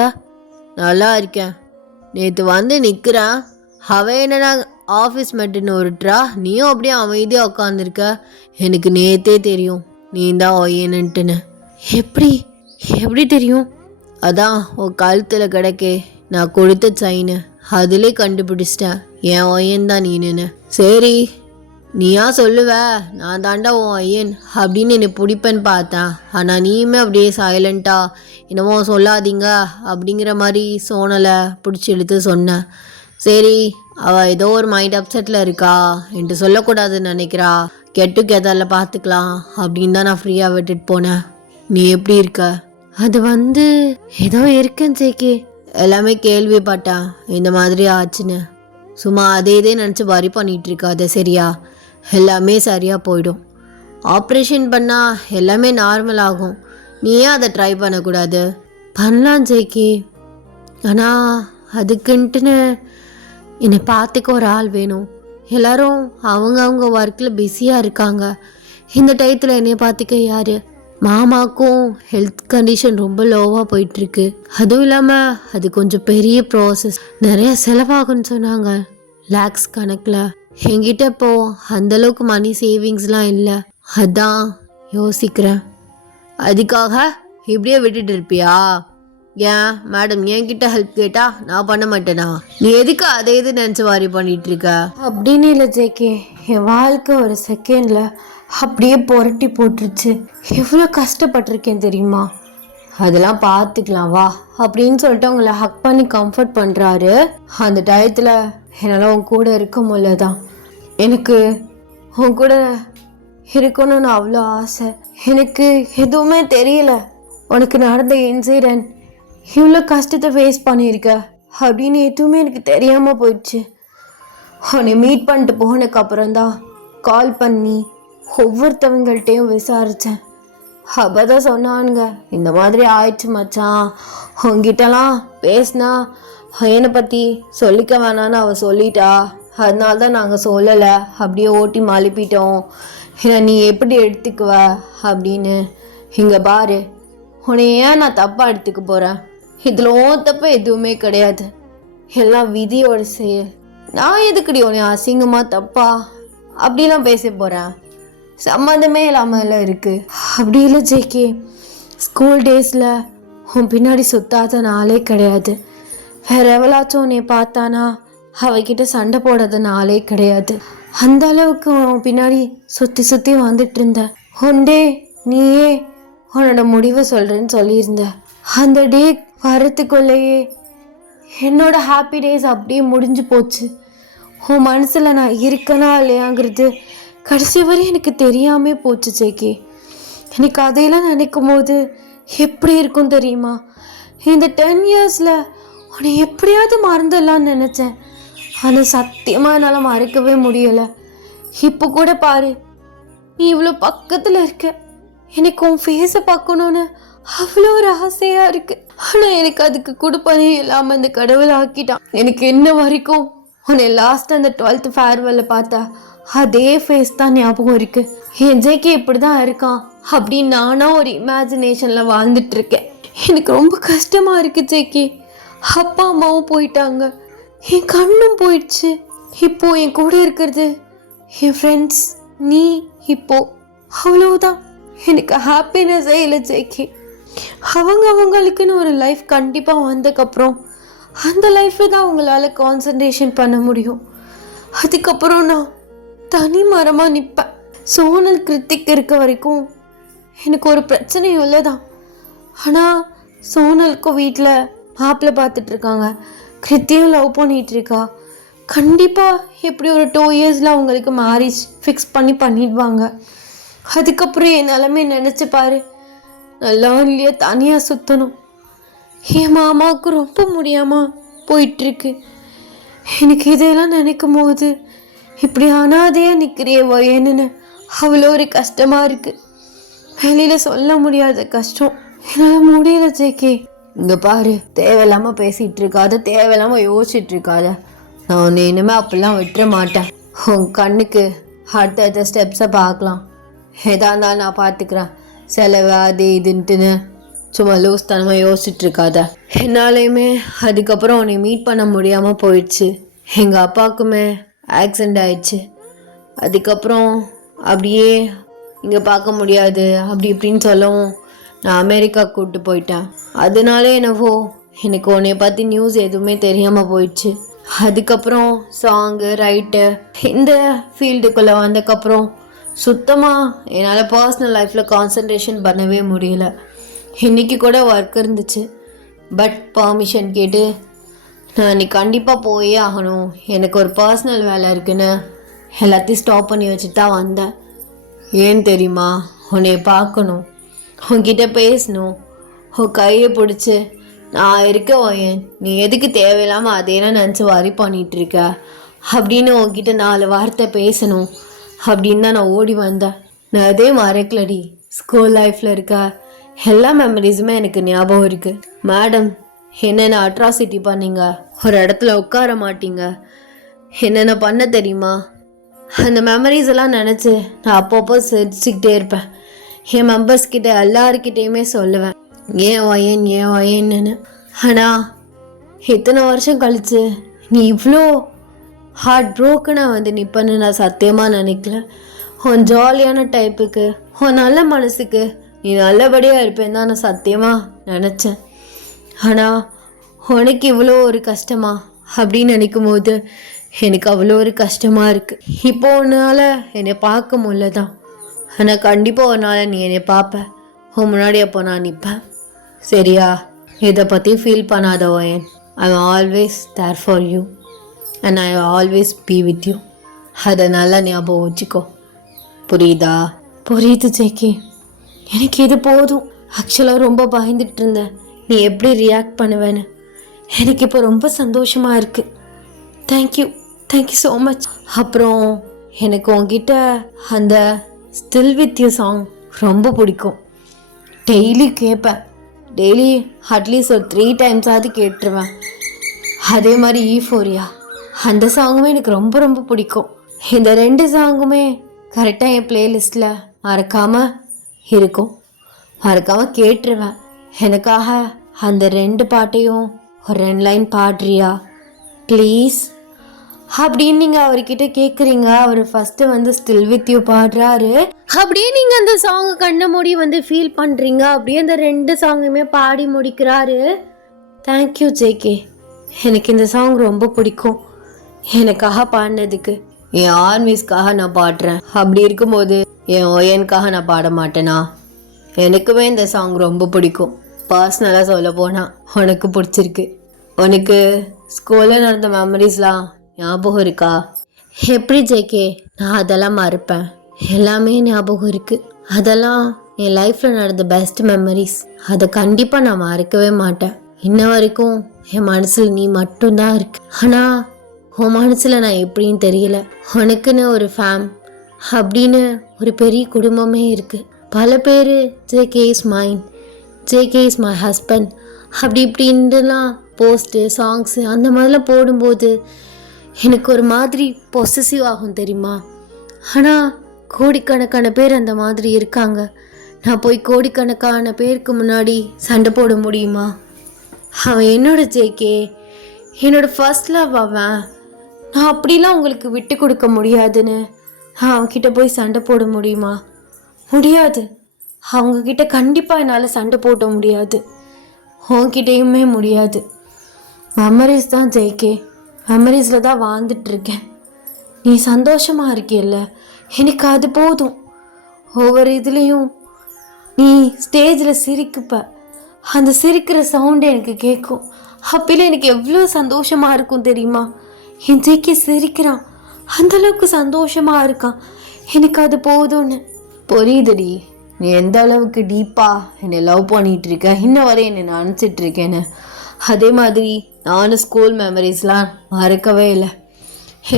நல்லா இருக்கேன். நேற்று வந்து நிற்கிறேன், அவன் என்னடா ஆஃபீஸ் மெட்டுன்னு ஒருட்றா, நீயும் அப்படியே அமைதியாக உட்காந்துருக்க. எனக்கு நேற்றே தெரியும் நீ தான் ஒய்யனுன்ட்டுன்னு. எப்படி எப்படி தெரியும்? அதான் உன் கழுத்தில் கிடக்கே நான் கொடுத்த செயின், அதிலே கண்டுபிடிச்சிட்டேன் என் ஒய்யன் தான் நீனுன்னு. சரி நீயா சொல்லுவ நான் தாண்டா உன் ஐயன் அப்படின்னு என்னை பிடிப்பேன்னு பார்த்தேன். ஆனால் நீயுமே அப்படியே சைலண்ட்டா என்னமோ சொல்லாதீங்க அப்படிங்கிற மாதிரி சோனலை பிடிச்சி எடுத்து சொன்னேன். சரி அவள் ஏதோ ஒரு மைண்ட் அப்செட்டில் இருக்கா, என்கிட்ட சொல்லக்கூடாதுன்னு நினைக்கிறா, கெட்டு கெதரில் பார்த்துக்கலாம் அப்படின்னு தான் நான் ஃப்ரீயாக விட்டுட்டு போனேன். நீ எப்படி இருக்க? அது வந்து ஏதோ இருக்கேன் ஜேகே, எல்லாமே கேள்விப்பட்டேன் இந்த மாதிரி ஆச்சுன்னு. சும்மா அதே இதே நினச்சி வரி பண்ணிகிட்டு இருக்காது சரியா? எல்லாமே சரியாக போயிடும். ஆப்ரேஷன் பண்ணால் எல்லாமே நார்மல் ஆகும். நீ ஏன் அதை ட்ரை பண்ணக்கூடாது? பண்ணலாம் ஜேகே, ஆனால் அதுக்குன்ட்டுன்னு என்னை பார்த்துக்க ஒரு ஆள் வேணும். எல்லோரும் அவங்க ஒர்க்கில் பிஸியாக இருக்காங்க. இந்த டயத்தில் என்னை பார்த்துக்க யார்? மாமாக்கும் ஹெல்த் கண்டிஷன் ரொம்ப லோவாக போயிட்டுருக்கு. அதுவும் இல்லாமல் அது கொஞ்சம் பெரிய ப்ராசஸ், நிறைய செலவாகும்னு சொன்னாங்க, லேக்ஸ் கணக்கில். என்கிட்ட இப்போ அந்தளவுக்கு மணி சேவிங்ஸ்லாம் இல்லை, அதான் யோசிக்கிறேன். அதுக்காக இப்படியே விட்டுட்டு இருப்பியா? ஏன் மேடம் என்கிட்ட ஹெல்ப் கேட்டா நான் பண்ண மாட்டேனா? நீ எதுக்கு அதே இது நினச்சி வாரி பண்ணிட்டு இருக்க? அப்படின்னு இல்லை ஜேகே, என் வாழ்க்கை ஒரு செகண்டில் அப்படியே புரட்டி போட்டுருச்சு. எவ்வளோ கஷ்டப்பட்டிருக்கேன் தெரியுமா? அதெல்லாம் பார்த்துக்கலாம் வா அப்படின்னு சொல்லிட்டு அவங்கள ஹக் பண்ணி கம்ஃபர்ட் பண்ணுறாரு. அந்த டயத்தில் என்னால் உன் கூட இருக்க முடியலதான். எனக்கு உன் கூட இருக்கணும்னு அவ்வளோ ஆசை. எனக்கு எதுவுமே தெரியல உனக்கு நடந்த இன்சிடென்ட், இவ்வளோ கஷ்டத்தை ஃபேஸ் பண்ணியிருக்க அப்படின்னு எதுவுமே எனக்கு தெரியாமல் போயிடுச்சு. உன்னை மீட் பண்ணிட்டு போனதுக்கப்புறம் தான் கால் பண்ணி ஒவ்வொருத்தவங்கள்ட்டையும் விசாரித்தேன். அப்போ தான் சொன்னானுங்க இந்த மாதிரி ஆயிடுச்சு மச்சான், உங்ககிட்டலாம் பேசினா என்னை பற்றி சொல்லிக்க வேணான்னு அவள் சொல்லிட்டா, அதனால தான் நாங்கள் சொல்லலை, அப்படியே ஓட்டி மழுப்பிட்டோம், ஏன்னா நீ எப்படி எடுத்துக்குவ அப்படின்னு. இங்கே பாரு, உன்னை ஏன் நான் தப்பாக எடுத்துக்க போகிறேன்? இதில் உன் தப்பு எதுவுமே கிடையாது, எல்லாம் விதியோட செயல். நான் எதுக்குடி உன்னை அசிங்கமாக தப்பா அப்படிலாம் பேச போகிறேன்? சம்மந்தமே இல்லாமல் இருக்குது. அப்படி இல்லை ஜேகே, ஸ்கூல் டேஸில் உன் பின்னாடி சுத்தாத நாளே கிடையாது. வேறு எவ்வளாச்சும் உன்னை பார்த்தானா அவகிட்ட சண்டை போடாத நாளே கிடையாது. அந்த அளவுக்கு உன் பின்னாடி சுற்றி சுற்றி வந்துட்டு இருந்த. ஒன்டே நீயே உன்னோட முடிவை சொல்கிறேன்னு சொல்லியிருந்த. அந்த டே வரத்துக்குள்ளேயே என்னோட ஹாப்பி டேஸ் அப்படியே முடிஞ்சு போச்சு. உன் மனசில் நான் இருக்கனா இல்லையாங்கிறது கடைசி வரை எனக்கு தெரியாமே போச்சு ஜேகே. எனக்கு அதையெல்லாம் நினைக்கும் போது எப்படி இருக்கும் தெரியுமா? இந்த 10 இயர்ஸில் உன்னை எப்படியாவது மறந்துடலான்னு நினச்சேன், ஆனால் சத்தியமாக என்னால் மறக்கவே முடியலை. இப்போ கூட பாரு, நீ இவ்வளோ பக்கத்தில் இருக்க, எனக்கு உன் ஃபேஸை பார்க்கணுன்னு அவ்வளோ ஒரு ஆசையாக இருக்குது. ஆனால் எனக்கு அதுக்கு கொடுப்பதே இல்லாமல் இந்த கடவுள் ஆக்கிட்டான். எனக்கு என்ன வரைக்கும் உன்னை லாஸ்ட் அந்த 12th ஃபேர்வெல்ல பார்த்தா அதே ஃபேஸ் தான் ஞாபகம் இருக்கு. என் ஜேகே இப்படி தான் இருக்கான் அப்படின்னு நானும் ஒரு இமேஜினேஷனில் வாழ்ந்துட்டு இருக்கேன். எனக்கு ரொம்ப கஷ்டமாக இருக்கு ஜேகே. அப்பா அம்மாவும் போயிட்டாங்க, என் கண்ணும் போயிடுச்சு. இப்போ என் கூட இருக்கிறது என் ஃப்ரெண்ட்ஸ், நீ, இப்போ அவ்வளவுதான். எனக்கு ஹாப்பினஸே இல்லை ஜேகே. அவங்களுக்குன்னு ஒரு லைஃப் கண்டிப்பாக வந்ததுக்கப்புறம் அந்த லைஃப்பில் தான் அவங்களால கான்சன்ட்ரேஷன் பண்ண முடியும். அதுக்கப்புறம் நான் தனி மரமாக நிற்பேன். சோனல் கிருத்திக் இருக்க வரைக்கும் எனக்கு ஒரு பிரச்சனையும் இல்லை தான். ஆனால் சோனலுக்கும் வீட்டில் மாப்பிள்ளை பார்த்துட்ருக்காங்க, கிருத்தியும் லவ் பண்ணிகிட்ருக்கா. கண்டிப்பாக எப்படி ஒரு 2 இயர்ஸில் அவங்களுக்கு மேரேஜ் ஃபிக்ஸ் பண்ணிடுவாங்க. அதுக்கப்புறம் என் நிலைமை நினச்சி பாரு. நல்லா இல்லையா தனியாக சுற்றணும். என் மாமாவுக்கு ரொம்ப முடியாமல் போயிட்டுருக்கு. எனக்கு இதெல்லாம் நினைக்கும் போது இப்படி அனாதையாக நிற்கிறியே வயன்னு அவ்வளோ ஒரு கஷ்டமாக இருக்குது. வெளியில் சொல்ல முடியாத கஷ்டம். என்னால் முடியல ஜேகே. இங்கே பாரு, தேவையில்லாமல் பேசிகிட்டு இருக்காத, தேவையில்லாமல் யோசிச்சுட்டு இருக்காத. நான் உன்னை இனிமேல் அப்படிலாம் விட்டுற மாட்டேன். உன் கண்ணுக்கு அடுத்த ஸ்டெப்ஸை பார்க்கலாம். எதா இருந்தாலும் நான் பார்த்துக்கிறேன். செலவு அது இதுன்ட்டுன்னு சும்மா லூஸ் தனமாக யோசிச்சுட்டு இருக்காத. என்னாலையுமே அதுக்கப்புறம் உன்னை மீட் பண்ண முடியாமல் போயிடுச்சு. எங்கள் அப்பாவுக்குமே ஆக்சிடெண்ட் ஆயிடுச்சு. அதுக்கப்புறம் அப்படியே இங்கே பார்க்க முடியாது அப்படி இப்படின்னு சொல்லவும் நான் அமெரிக்கா கூப்பிட்டு போயிட்டேன். அதனாலே என்னவோ எனக்கு உன்னை பற்றி நியூஸ் எதுவுமே தெரியாமல் போயிடுச்சு. அதுக்கப்புறம் சாங்கு ரைட்டு இந்த ஃபீல்டுக்குள்ளே வந்ததுக்கப்புறம் சுத்தமாக என்னால் பர்சனல் லைஃப்பில் கான்சன்ட்ரேஷன் பண்ணவே முடியல. இன்றைக்கி கூட ஒர்க் இருந்துச்சு, பட் பர்மிஷன் கேட்டு நான் நீ கண்டிப்பாக போயே ஆகணும், எனக்கு ஒரு பர்சனல் வேலை இருக்குன்னு எல்லாத்தையும் ஸ்டாப் பண்ணி வச்சுட்டு தான் வந்தேன். ஏன் தெரியுமா? உன்னை பார்க்கணும், உன்கிட்ட பேசணும், உன் கையை பிடிச்சி நான் இருக்க ஓயன், நீ எதுக்கு தேவையில்லாமல் அதையெல்லாம் நினச்சி வரி பண்ணிகிட்ருக்க அப்படின்னு உன்கிட்ட 4 வார்த்தை பேசணும் அப்படின்னு தான் நான் ஓடி வந்தேன். நான் அதே மறக்கலடி. ஸ்கூல் லைஃப்பில் இருக்க எல்லா மெமரிஸுமே எனக்கு ஞாபகம் இருக்குது. மேடம் என்னென்ன அட்ராசிட்டி பண்ணீங்க, ஒரு இடத்துல உட்கார மாட்டீங்க, என்னென்ன பண்ண தெரியுமா? அந்த மெமரிஸ் எல்லாம் நினச்சி நான் அப்பப்போ சிரிச்சுக்கிட்டே இருப்பேன். என் மெம்பர்ஸ்கிட்ட எல்லாருக்கிட்டேயுமே சொல்லுவேன் ஏன் ஒயன்னு. ஆனால் இத்தனை வருஷம் கழிச்சு நீ இவ்வளோ ஹார்ட் ப்ரோக்கனாக வந்து நிற்பன்னு நான் சத்தியமாக நினைக்கல. உன் ஜாலியான டைப்புக்கு, உன் நல்ல மனசுக்கு நீ நல்லபடியாக இருப்பேன்னு தான் நான் சத்தியமாக நினச்சேன். ஆனால் உனக்கு இவ்வளோ ஒரு கஷ்டமா அப்படின்னு நினைக்கும் போது எனக்கு அவ்வளோ ஒரு கஷ்டமாக இருக்குது. இப்போ உன்னால் என்னை பார்க்க முடியல தான், ஆனால் கண்டிப்பாக ஒரு நாள் நீ என்னை பார்ப்ப. உன் முன்னாடி அப்போ நான் நிற்பேன். சரியா? இதை பற்றி ஃபீல் பண்ணாத ஓயன். I am always there for you and I always be with you. அதை நல்லா ஞாபகம் வச்சுக்கோ. புரியுதா? புரியுது ஜேகே. எனக்கு இது போதும். ஆக்சுவலாக ரொம்ப பயந்துட்டு இருந்தேன் நீ எப்படி ரியாக்ட் பண்ணுவேன்னு. எனக்கு இப்போ ரொம்ப சந்தோஷமாக இருக்குது. Thank you so much. அப்புறம் எனக்கு உங்ககிட்ட அந்த ஸ்டில் வித் யூ சாங் ரொம்ப பிடிக்கும். டெய்லி கேட்பேன். டெய்லி அட்லீஸ்ட் ஒரு 3 டைம்ஸாவது கேட்டுருவேன். அதே மாதிரி ஈஃபோரியா அந்த சாங்குமே எனக்கு ரொம்ப ரொம்ப பிடிக்கும். இந்த 2 சாங்குமே கரெக்டாக என் பிளேலிஸ்ட்டில் மறக்காமல் இருக்கும். மறக்காமல் கேட்டுருவேன். எனக்காக அந்த 2 பாட்டையும் ஒரு 2 லைன் பாடுறியா ப்ளீஸ் அப்படின்னு நீங்கள் அவர்கிட்ட கேட்குறீங்க. அவர் ஃபஸ்ட்டு வந்து ஸ்டில் வித் யூ பாடுறாரு. அப்படியே நீங்கள் அந்த சாங்கை கண்ண மூடி வந்து ஃபீல் பண்ணுறீங்க. அப்படியே அந்த 2 சாங்குமே பாடி முடிக்கிறாரு. Thank you JK. எனக்கு இந்த சாங் ரொம்ப பிடிக்கும். எனக்காக பாடினதுக்கு. என் ஆர்மிஸ்க்காக நான் பாடுறேன். அப்படி இருக்கும்போது என் ஒயனுக்காக நான் பாட மாட்டேனா? எனக்குமே இந்த சாங் ரொம்ப பிடிக்கும். பர்சனலாக சொல்ல போனால் உனக்கு பிடிச்சிருக்கு. உனக்கு ஸ்கூலில் நடந்த மெமரிஸ்லாம் ஞாபகம் இருக்கா? எப்படி ஜேகே நான் அதெல்லாம் மறப்பேன்? எல்லாமே ஞாபகம் இருக்குது. அதெல்லாம் என் லைஃப்பில் நடந்த பெஸ்ட் மெமரிஸ். அதை கண்டிப்பாக நான் மறக்கவே மாட்டேன். இன்ன வரைக்கும் என் மனசில் நீ மட்டும்தான் இருக்கு. ஆனால் உன் மனசில் நான் எப்படின்னு தெரியல. உனக்குன்னு ஒரு ஃபேம் அப்படின்னு ஒரு பெரிய குடும்பமே இருக்குது. பல பேர் JK is mind, JK is my husband அப்படி இப்படின்ட்டுலாம் போஸ்ட்டு சாங்ஸு அந்த மாதிரிலாம் போடும்போது எனக்கு ஒரு மாதிரி பொசசிவ் ஆகும் தெரியுமா? ஆனால் கோடிக்கணக்கான பேர் அந்த மாதிரி இருக்காங்க. நான் போய் கோடிக்கணக்கான பேருக்கு முன்னாடி சண்டை போட முடியுமா? அவன் என்னோட ஜேகே, என்னோட ஃபர்ஸ்ட் லவ். அவன் நான் அப்படிலாம் உங்களுக்கு விட்டு கொடுக்க முடியாதுன்னு நான் அவன்கிட்ட போய் சண்டை போட முடியுமா? முடியாது. அவங்கக்கிட்ட கண்டிப்பாக என்னால் சண்டை போட முடியாது. உன்கிட்டயுமே முடியாது. மெமரிஸ் தான் ஜெய்கே, மெமரிஸில் தான் வாழ்ந்துட்டுருக்கேன். நீ சந்தோஷமாக இருக்கியல்ல, எனக்கு அது போதும். ஒவ்வொரு இதுலேயும் நீ ஸ்டேஜில் சிரிக்குப்ப, அந்த சிரிக்கிற சவுண்டு எனக்கு கேட்கும். அப்பயில எனக்கு எவ்வளோ சந்தோஷமாக இருக்கும் தெரியுமா? என் ஜெய்கே சிரிக்கிறான், அந்தளவுக்கு சந்தோஷமாக இருக்கான், எனக்கு அது போதும்னு. புரியுதுடி நீ எந்த அளவுக்கு டீப்பாக என்னை லவ் பண்ணிகிட்டு இருக்க, இன்ன வரை என்னை நினச்சிட்டு இருக்கேன்னு. அதே மாதிரி நானும் ஸ்கூல் மெமரிஸ்லாம் மறக்கவே இல்லை.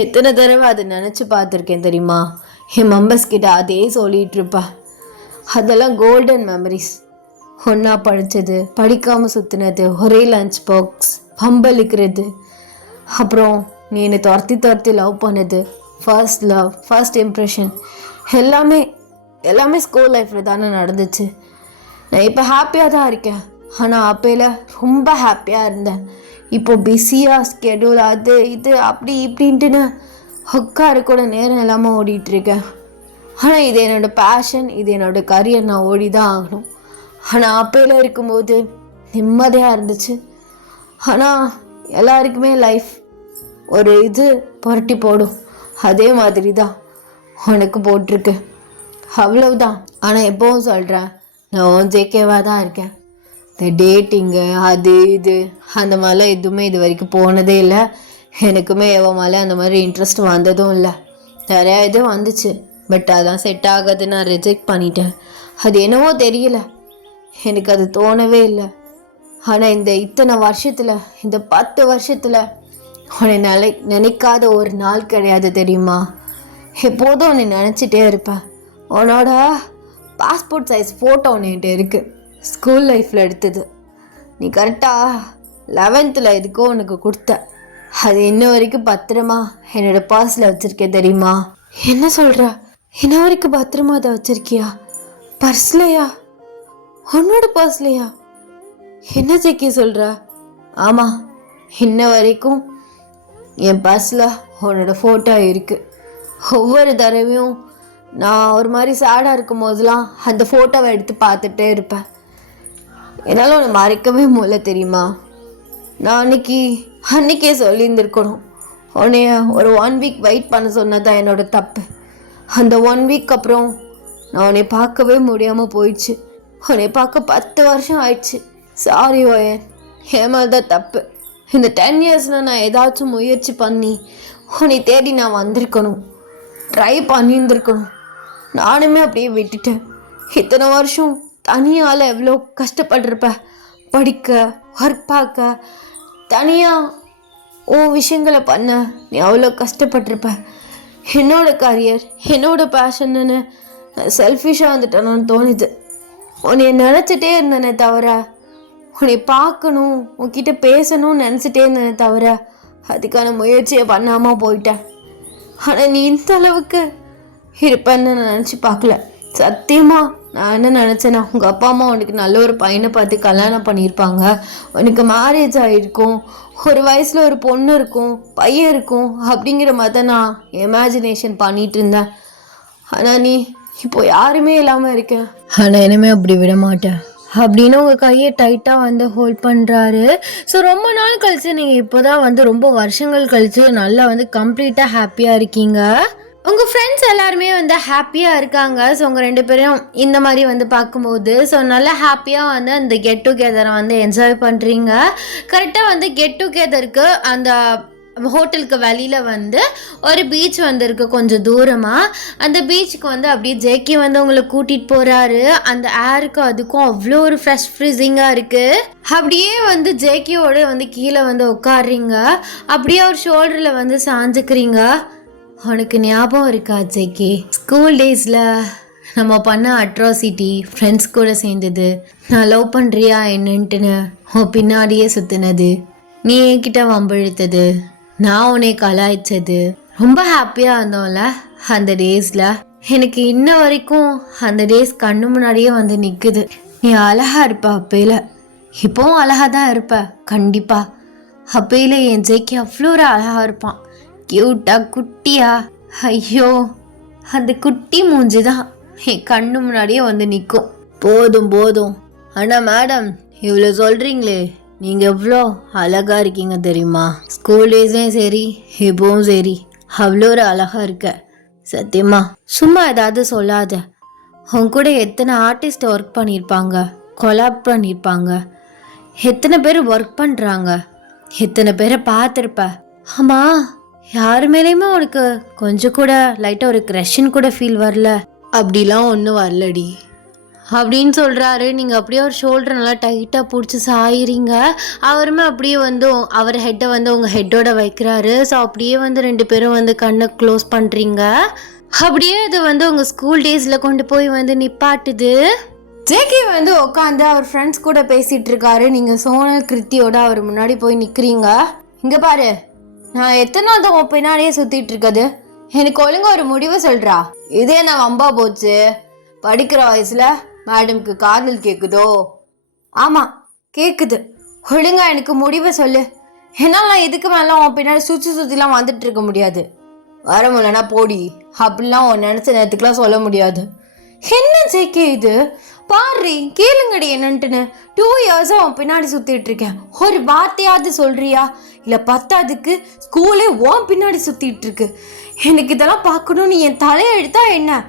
எத்தனை தடவை அதை நினச்சி பார்த்துருக்கேன் தெரியுமா? என் மெம்பர்ஸ் கிட்ட அதே சொல்லிகிட்டு இருப்பேன். அதெல்லாம் கோல்டன் மெமரிஸ். ஒன்றா படித்தது, படிக்காமல் சுற்றினது, ஒரே லஞ்ச் பாக்ஸ், பம்பளிக்கிறது, அப்புறம் நீ என்னை துரத்தி லவ் பண்ணது, ஃபர்ஸ்ட் லவ், ஃபர்ஸ்ட் இம்ப்ரெஷன், எல்லாமே ஸ்கூல் லைஃப்பில் தானே நடந்துச்சு. நான் இப்போ ஹாப்பியாக தான் இருக்கேன். ஆனால் அப்போல ரொம்ப ஹாப்பியாக இருந்தேன். இப்போ பிஸியாக ஸ்கெடியூல் அது இது அப்படி இப்படின்ட்டுன்னு உட்கார கூட நேரம் இல்லாமல் ஓடிட்டுருக்கேன். ஆனால் இது என்னோடய பேஷன், இது என்னோடய கரியர், நான் ஓடி தான் ஆகணும். ஆனால் அப்போல இருக்கும்போது நிம்மதியாக இருந்துச்சு. ஆனால் எல்லாருக்குமே லைஃப் ஒரு இது புரட்டி போடும், அதே மாதிரி தான் உனக்கு போட்டிருக்கு, அவ்வளவுதான். ஆனால் எப்போவும் சொல்கிறேன், நான் ஜேகேவாக தான் இருக்கேன். இந்த டேட்டிங்கு அது இது அந்த மாதிரிலாம் எதுவுமே இது வரைக்கும் போனதே இல்லை. எனக்குமே எவன் மேலே அந்த மாதிரி இன்ட்ரெஸ்ட் வந்ததும் இல்லை. நிறையா இது வந்துச்சு, பட் அதான் செட் ஆகாது, நான் ரிஜெக்ட் பண்ணிட்டேன். அது என்னவோ தெரியல, எனக்கு அது தோணவே இல்லை. ஆனால் இந்த இத்தனை வருஷத்தில், இந்த 10 வருஷத்தில் உன்னை நினைக்காத ஒரு நாள் கிடையாது தெரியுமா? எப்போதும் உன்னை நினச்சிட்டே இருப்பேன். உன்னோட பாஸ்போர்ட் சைஸ் ஃபோட்டோ ஒன்றுகிட்ட இருக்குது, ஸ்கூல் லைஃப்பில் எடுத்தது. நீ கரெக்டாக 11th எதுக்கோ உனக்கு கொடுத்த, அது இன்ன வரைக்கும் பத்திரமா என்னோடய பர்ஸில் வச்சுருக்கேன் தெரியுமா? என்ன சொல்கிற? இன்ன வரைக்கும் பத்திரமா அதை வச்சுருக்கியா? பர்ஸ்லையா? உன்னோட பர்ஸ்லையா? என்ன ஜெக்கி சொல்கிற? ஆமாம், இன்ன வரைக்கும் என் பர்ஸில் உன்னோட ஃபோட்டோ இருக்குது. ஒவ்வொரு தடவையும் நான் ஒரு மாதிரி சேடாக இருக்கும் போதெல்லாம் அந்த ஃபோட்டோவை எடுத்து பார்த்துட்டே இருப்பேன். என்னால் உன்னை மறைக்கவே முடியல தெரியுமா? நான் அன்றைக்கே சொல்லியிருந்துருக்கணும். உன்னைய ஒரு 1 வீக் வெயிட் பண்ண சொன்னதான் என்னோட தப்பு. அந்த 1 வீக் அப்புறம் நான் உன்னை பார்க்கவே முடியாமல் போயிடுச்சு. உன்னை பார்க்க 10 வருஷம் ஆயிடுச்சு. சாரி ஓயன், என் மேலே தான் தப்பு. இந்த 10 இயர்ஸில் நான் ஏதாச்சும் முயற்சி பண்ணி உன்னை தேடி நான் வந்திருக்கணும், ட்ரை பண்ணியிருந்துருக்கணும். நானுமே அப்படியே விட்டுட்டேன். இத்தனை வருஷம் தனியால் எவ்வளோ கஷ்டப்பட்டிருப்ப, படிக்க, ஒர்க் பார்க்க, தனியாக உன் விஷயங்களை பண்ண நீ அவ்வளோ கஷ்டப்பட்டிருப்ப. என்னோட கரியர், என்னோட பேஷன்னு செல்ஃபிஷாக வந்துட்டேன்னு தோணுது. உன்னை நினச்சிட்டே இருந்தேனே தவிர, உன்னை பார்க்கணும், உன்கிட்ட பேசணும்னு நினச்சிட்டே இருந்தேனே தவிர அதுக்கான முயற்சியை பண்ணாமல் போயிட்டேன். ஆனால் நீ இந்த அளவுக்கு இருப்பேன்னு நான் நினச்சி பார்க்கல. சத்தியமாக நான் என்ன நினச்சேன்னா, உங்கள் அப்பா அம்மா உனக்கு நல்ல ஒரு பையனை பார்த்து கல்யாணம் பண்ணியிருப்பாங்க, உனக்கு மேரேஜ் ஆகிருக்கும், ஒரு வயசில் ஒரு பொண்ணு இருக்கும், பையன் இருக்கும், அப்படிங்கிற மாதிரி தான் நான் இமேஜினேஷன் பண்ணிகிட்டு இருந்தேன். ஆனால் நீ இப்போ யாருமே இல்லாமல் இருக்க. ஆனால் இனிமேல் அப்படி விட மாட்டேன் அப்படின்னு உங்கள் கையை டைட்டாக வந்து ஹோல்ட் பண்ணுறாரு. ஸோ ரொம்ப நாள் கழிச்சு நீங்கள் இப்போ தான் ரொம்ப வருஷங்கள் கழிச்சு நல்லா கம்ப்ளீட்டாக ஹாப்பியாக இருக்கீங்க. உங்கள் ஃப்ரெண்ட்ஸ் எல்லாருமே ஹாப்பியாக இருக்காங்க. ஸோ உங்கள் 2 பேரும் இந்த மாதிரி பார்க்கும்போது ஸோ நல்லா ஹாப்பியாக அந்த கெட் டுகெதரை என்ஜாய் பண்ணுறீங்க. கரெக்டாக கெட் டுகெதருக்கு அந்த ஹோட்டலுக்கு வெளியில் ஒரு பீச் இருக்கு கொஞ்சம் தூரமாக. அந்த பீச்சுக்கு அப்படியே ஜேகே உங்களை கூட்டிகிட்டு போகிறாரு. அந்த ஏருக்கு அதுக்கும் அவ்வளோ ஒரு ஃப்ரெஷ் ஃப்ரீசிங்காக இருக்குது. அப்படியே ஜேகேவோட கீழே உட்காடுறீங்க. அப்படியே ஒரு ஷோல்டரில் சாஞ்சுக்கிறீங்க. உனக்கு ஞாபகம் இருக்கா ஜேகே, ஸ்கூல் டேஸில் நம்ம பண்ண அட்ராசிட்டி, ஃப்ரெண்ட்ஸ் கூட சேர்ந்தது, நான் லவ் பண்ணுறியா என்னன்ட்டுன்னு உன் பின்னாடியே சுற்றினது, நீ என்கிட்ட வம்பிழுத்தது, நான் உன்னை கலாய்ச்சது, ரொம்ப ஹாப்பியாக இருந்தோம்ல அந்த டேஸில். எனக்கு இன்ன வரைக்கும் அந்த டேஸ் கண்ணு முன்னாடியே நிற்குது. நீ அழகாக இருப்ப அப்பையில், இப்போவும் அழகாக தான் இருப்ப கண்டிப்பாக. அப்பையில் என் ஜேகே அவ்வளோ ஒரு அழகாக இருப்பான். கியூட்டா குட்டியா, ஐயோ அந்த குட்டி மூஞ்சி தான் என் கண்ணு முன்னாடியே வந்து நிற்கும். போதும் போதும். ஆனால் மேடம், இவ்வளோ சொல்கிறீங்களே, நீங்கள் எவ்வளோ அழகாக இருக்கீங்க தெரியுமா? ஸ்கூல் டேஸ்லேயும் சரி இப்போவும் சரி அவ்வளோ ஒரு அழகாக இருக்க. சத்தியமா. சும்மா ஏதாவது சொல்லாத. உன் கூட எத்தனை ஆர்டிஸ்ட் ஒர்க் பண்ணியிருப்பாங்க, கொலாப் பண்ணியிருப்பாங்க, எத்தனை பேர் ஒர்க் பண்ணுறாங்க, எத்தனை பேரை பார்த்துருப்ப. ஆமாம், யார் மேலேயுமே உனக்கு கொஞ்சம் கூட லைட்டாக ஒரு க்ரஷ்ன்னு கூட ஃபீல் வரல? அப்படிலாம் ஒன்றும் வரலடி அப்படின்னு சொல்கிறாரு. நீங்கள் அப்படியே ஒரு ஷோல்டர் நல்லா டைட்டாக பிடிச்சி சாயிறீங்க. அவருமே அப்படியே வந்து அவர் ஹெட்டை வந்து உங்கள் ஹெட்டோட வைக்கிறாரு. ஸோ அப்படியே வந்து 2 பேரும் வந்து கண்ணை க்ளோஸ் பண்ணுறீங்க. அப்படியே அது வந்து உங்கள் ஸ்கூல் டேஸில் கொண்டு போய் வந்து நிப்பாட்டுது. ஜேகே வந்து உட்காந்து அவர் ஃப்ரெண்ட்ஸ் கூட பேசிகிட்டு இருக்காரு. நீங்கள் சோனல் கிருத்தியோட அவர் முன்னாடி போய் நிற்கிறீங்க. இங்கே பாரு, நான் எத்தனை நாள் தான் உன் பின்னாடியே சுற்றிட்டு இருக்கது? எனக்கு ஒழுங்கா ஒரு முடிவை சொல்கிறா. இதே நான் வம்பா போச்சு. படிக்கிற வயசில் மேடம்க்கு காதல் கேட்குதோ? ஆமாம் கேட்குது. ஒழுங்கா எனக்கு முடிவை சொல்லு. என்னால் நான் இதுக்கு மேலே உன் பின்னாடி சுற்றிலாம் வந்துட்டு இருக்க முடியாது. வர முடியலன்னா போடி அப்படிலாம் உன் நினச்ச நேரத்துக்குலாம் சொல்ல முடியாது. என்ன ஜேகே இது? பாரு, கேளுங்கடி என்னன்ட்டுன்னு. 2 இயர்ஸாக உன் பின்னாடி சுற்றிட்டு இருக்கேன். ஒரு வார்த்தையாவது சொல்கிறியா? இல்லை பத்தாதுக்கு ஸ்கூலே உன் பின்னாடி சுற்றிட்டு இருக்கு. எனக்கு இதெல்லாம் பார்க்கணும். நீ என் தலையை எடுத்தா என்ன?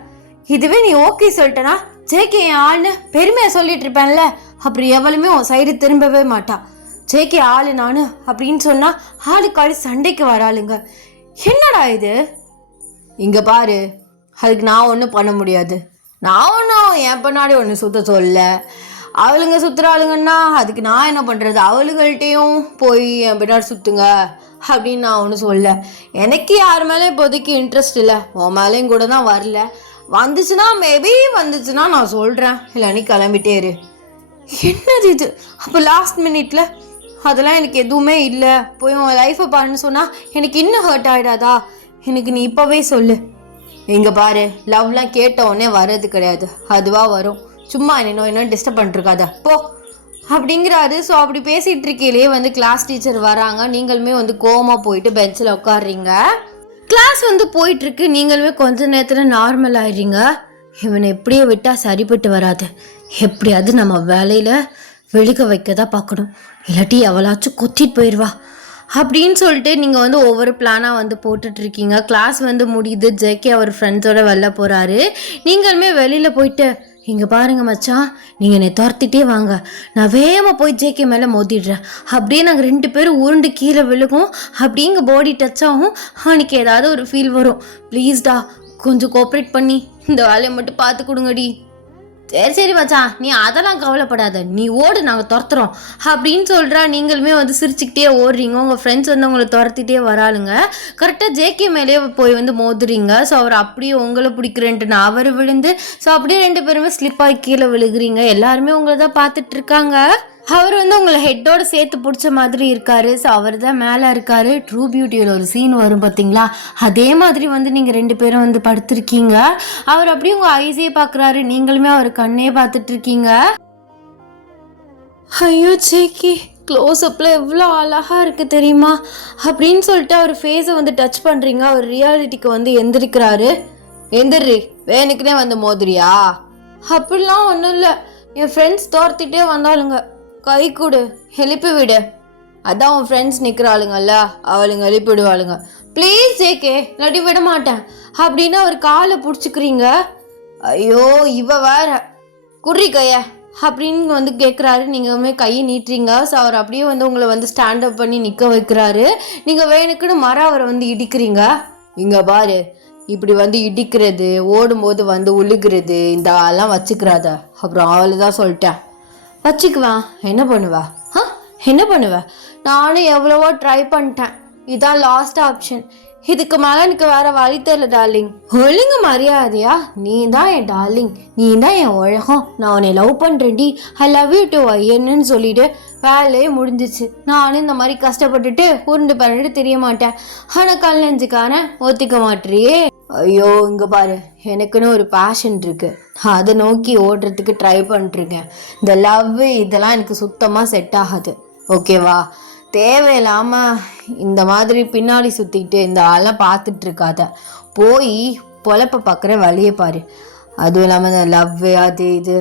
இதுவே நீ ஓகே சொல்லிட்டனா ஜேகே என் ஆள்னு பெருமையாக சொல்லிட்டு இருப்பேன்ல. அப்படி எவளுமே உன் சைடு திரும்பவே மாட்டா. ஜேகே ஆளு நானு அப்படின்னு சொன்னால் ஆளுக்காளி சண்டைக்கு வராளுங்க. என்னடா இது? இங்கே பாரு, அதுக்கு நான் ஒன்றும் பண்ண முடியாது. நான் ஒன்றும் என் பின்னாடி ஒன்று சுற்ற சொல்ல. அவளுங்க சுற்றுறாளுங்கன்னா அதுக்கு நான் என்ன பண்ணுறது? அவளுங்கள்ட்டையும் போய் என் பின்னாடி சுற்றுங்க அப்படின்னு நான் ஒன்றும் சொல்ல. எனக்கு யார் மேலே இப்போதைக்கு இன்ட்ரெஸ்ட் இல்லை. உன் மேலேயும் கூட தான் வரல. வந்துச்சுன்னா மேபி வந்துச்சுன்னா நான் சொல்கிறேன், இல்லை நீ கிளம்பிட்டே இரு. என்னது இது? அப்போ லாஸ்ட் மினிட்ல அதெல்லாம் எனக்கு எதுவுமே இல்லை, போய் உன் லைஃப்பை பாருன்னு சொன்னால் எனக்கு இன்னும் ஹர்ட் ஆகிடாதா? எனக்கு நீ இப்போவே சொல்லு. இங்கே பாரு, லவ்லாம் கேட்ட உடனே வர்றது கிடையாது, அதுவாக வரும். சும்மா என்ன டிஸ்டர்ப் பண்ணிருக்காத போ அப்படிங்கிறாரு. ஸோ அப்படி பேசிகிட்டு இருக்கையிலே வந்து கிளாஸ் டீச்சர் வராங்க. நீங்களுமே வந்து கோவமாக போயிட்டு பெஞ்சில் உட்காடுறீங்க. கிளாஸ் வந்து போயிட்டுருக்கு. நீங்களுமே கொஞ்ச நேரத்தில் நார்மல் ஆயிடுறீங்க. இவனை எப்படியே விட்டால் சரிப்பட்டு வராது. எப்படியாவது நம்ம வேலையில் வெளிக்க வைக்க தான் பார்க்கணும், இல்லாட்டி எவளாச்சும் கொத்திட்டு போயிடுவா அப்படின்னு சொல்லிட்டு நீங்கள் வந்து ஒவ்வொரு பிளானாக வந்து போட்டுட்ருக்கீங்க. கிளாஸ் வந்து முடியுது. ஜேகே அவர் ஃப்ரெண்ட்ஸோட வெளில போகிறாரு. நீங்களுமே வெளியில் போயிட்டு, இங்கே பாருங்கள் மச்சான், நீங்கள் என்னை துரத்திட்டே வாங்க, நான் வேகமாக போய் ஜேகே மேலே மோதிடுறேன். அப்படியே நாங்கள் 2 பேரும் உருண்டு கீழே விழுகும். அப்படியே இங்கே பாடி டச் ஆகும். அவனுக்கு ஏதாவது ஒரு ஃபீல் வரும். ப்ளீஸ்டா கொஞ்சம் கோஆப்ரேட் பண்ணி இந்த வேலையை மட்டும் பார்த்து கொடுங்கடி. சரி சரி மச்சான், நீ அதெல்லாம் கவலைப்படாத, நீ ஓடு, நாங்கள் துரத்துறோம் அப்படின்னு சொல்கிறா. நீங்களுமே வந்து சிரிச்சுக்கிட்டே ஓடுறீங்க. உங்கள் ஃப்ரெண்ட்ஸ் வந்து உங்களை துரத்திட்டே வராளுங்க. கரெக்டாக ஜேகே மேலேயே போய் வந்து மோதுறீங்க. ஸோ அவர் அப்படியே உங்களை பிடிக்கிறேன்ட்டு அவர் விழுந்து, ஸோ அப்படியே 2 பேருமே ஸ்லிப்பாகி கீழே விழுகிறீங்க. எல்லாருமே உங்களை தான் பார்த்துட்டு இருக்காங்க. அவர் வந்து உங்களை ஹெட்டோட சேர்த்து பிடிச்ச மாதிரி இருக்காரு. ஸோ அவர் தான் மேலே இருக்காரு. ட்ரூ பியூட்டியில் ஒரு சீன் வரும் பார்த்தீங்களா, அதே மாதிரி வந்து நீங்கள் 2 பேரும் வந்து படுத்திருக்கீங்க. அவர் அப்படியே உங்கள் ஐஸே பார்க்குறாரு. நீங்களுமே அவர் கண்ணே பார்த்துட்டு இருக்கீங்க. ஐயோ ஜேகே, க்ளோஸ்அப்பில் எவ்வளோ அழகாக இருக்குது தெரியுமா அப்படின்னு சொல்லிட்டு அவர் ஃபேஸை வந்து டச் பண்ணுறீங்க. அவர் ரியாலிட்டிக்கு வந்து எந்திரிக்கிறாரு. எந்திரி, வேணுக்குனே வந்து மோதிரியா? அப்படிலாம் ஒன்றும் இல்லை, என் ஃப்ரெண்ட்ஸ் தோர்த்திட்டே வந்தாளுங்க, கை கொடு, எழுப்பி விடு. அதான் உன் ஃப்ரெண்ட்ஸ் நிற்கிறாளுங்கல்ல, அவளுங்க எழுப்பி விடுவாளுங்க. ப்ளீஸ் ஜேகே, இல்லாட்டி விட மாட்டேன் அப்படின்னு அவர் காலை பிடிச்சிக்கிறீங்க. ஐயோ இவ வேற, குர்ரி கைய அப்படின்னு வந்து கேட்குறாரு. நீங்களுமே கையை நீட்டுறீங்க. ஸோ அவர் அப்படியே வந்து உங்களை வந்து ஸ்டாண்டப் பண்ணி நிற்க வைக்கிறாரு. நீங்கள் வேணுக்குன்னு மரம் அவரை வந்து இடிக்கிறீங்க. இங்கே பாரு, இப்படி வந்து இடிக்கிறது, ஓடும்போது வந்து உழுகிறது, இந்த எல்லாம் வச்சுக்கிறாத. அப்புறம் அவளை தான் சொல்லிட்டேன். வச்சுக்குவேன், என்ன பண்ணுவா? என்ன பண்ணுவேன்? நானும் எவ்வளவோ ட்ரை பண்ணிட்டேன், இதான் லாஸ்ட் ஆப்ஷன். இதுக்கு மேலே எனக்கு வேற வழி தெரியல டார்லிங். ஒழுங்கு மரியாதையா, நீ தான் என் டார்லிங், நீ தான் என் உலகம், நான் உன்னை லவ் பண்ணுறேன்டி, ஐ லவ் யூ டு என்னன்னு சொல்லிட்டு வேலையே முடிஞ்சிச்சு. நானும் இந்த மாதிரி கஷ்டப்பட்டுட்டு உருண்டு பண்ணிட்டு தெரிய மாட்டேன். ஆனால் கல் நெஞ்சுக்காரன் ஒத்துக்க மாட்டேறியே. ஐயோ இங்கே பாரு, எனக்குன்னு ஒரு பேஷன் இருக்குது, அதை நோக்கி ஓடுறதுக்கு ட்ரை பண்ணிட்டுருக்கேன். இந்த லவ் இதெல்லாம் எனக்கு சுத்தமாக செட் ஆகாது, ஓகேவா? தேவையில்லாமல் இந்த மாதிரி பின்னாடி சுற்றிக்கிட்டு இந்த ஆளெலாம் பார்த்துட்டு இருக்காத. போய் பொழப்ப பார்க்குற வழியை பாரு. அதுவும் இல்லாமல் இந்த லவ் அது இது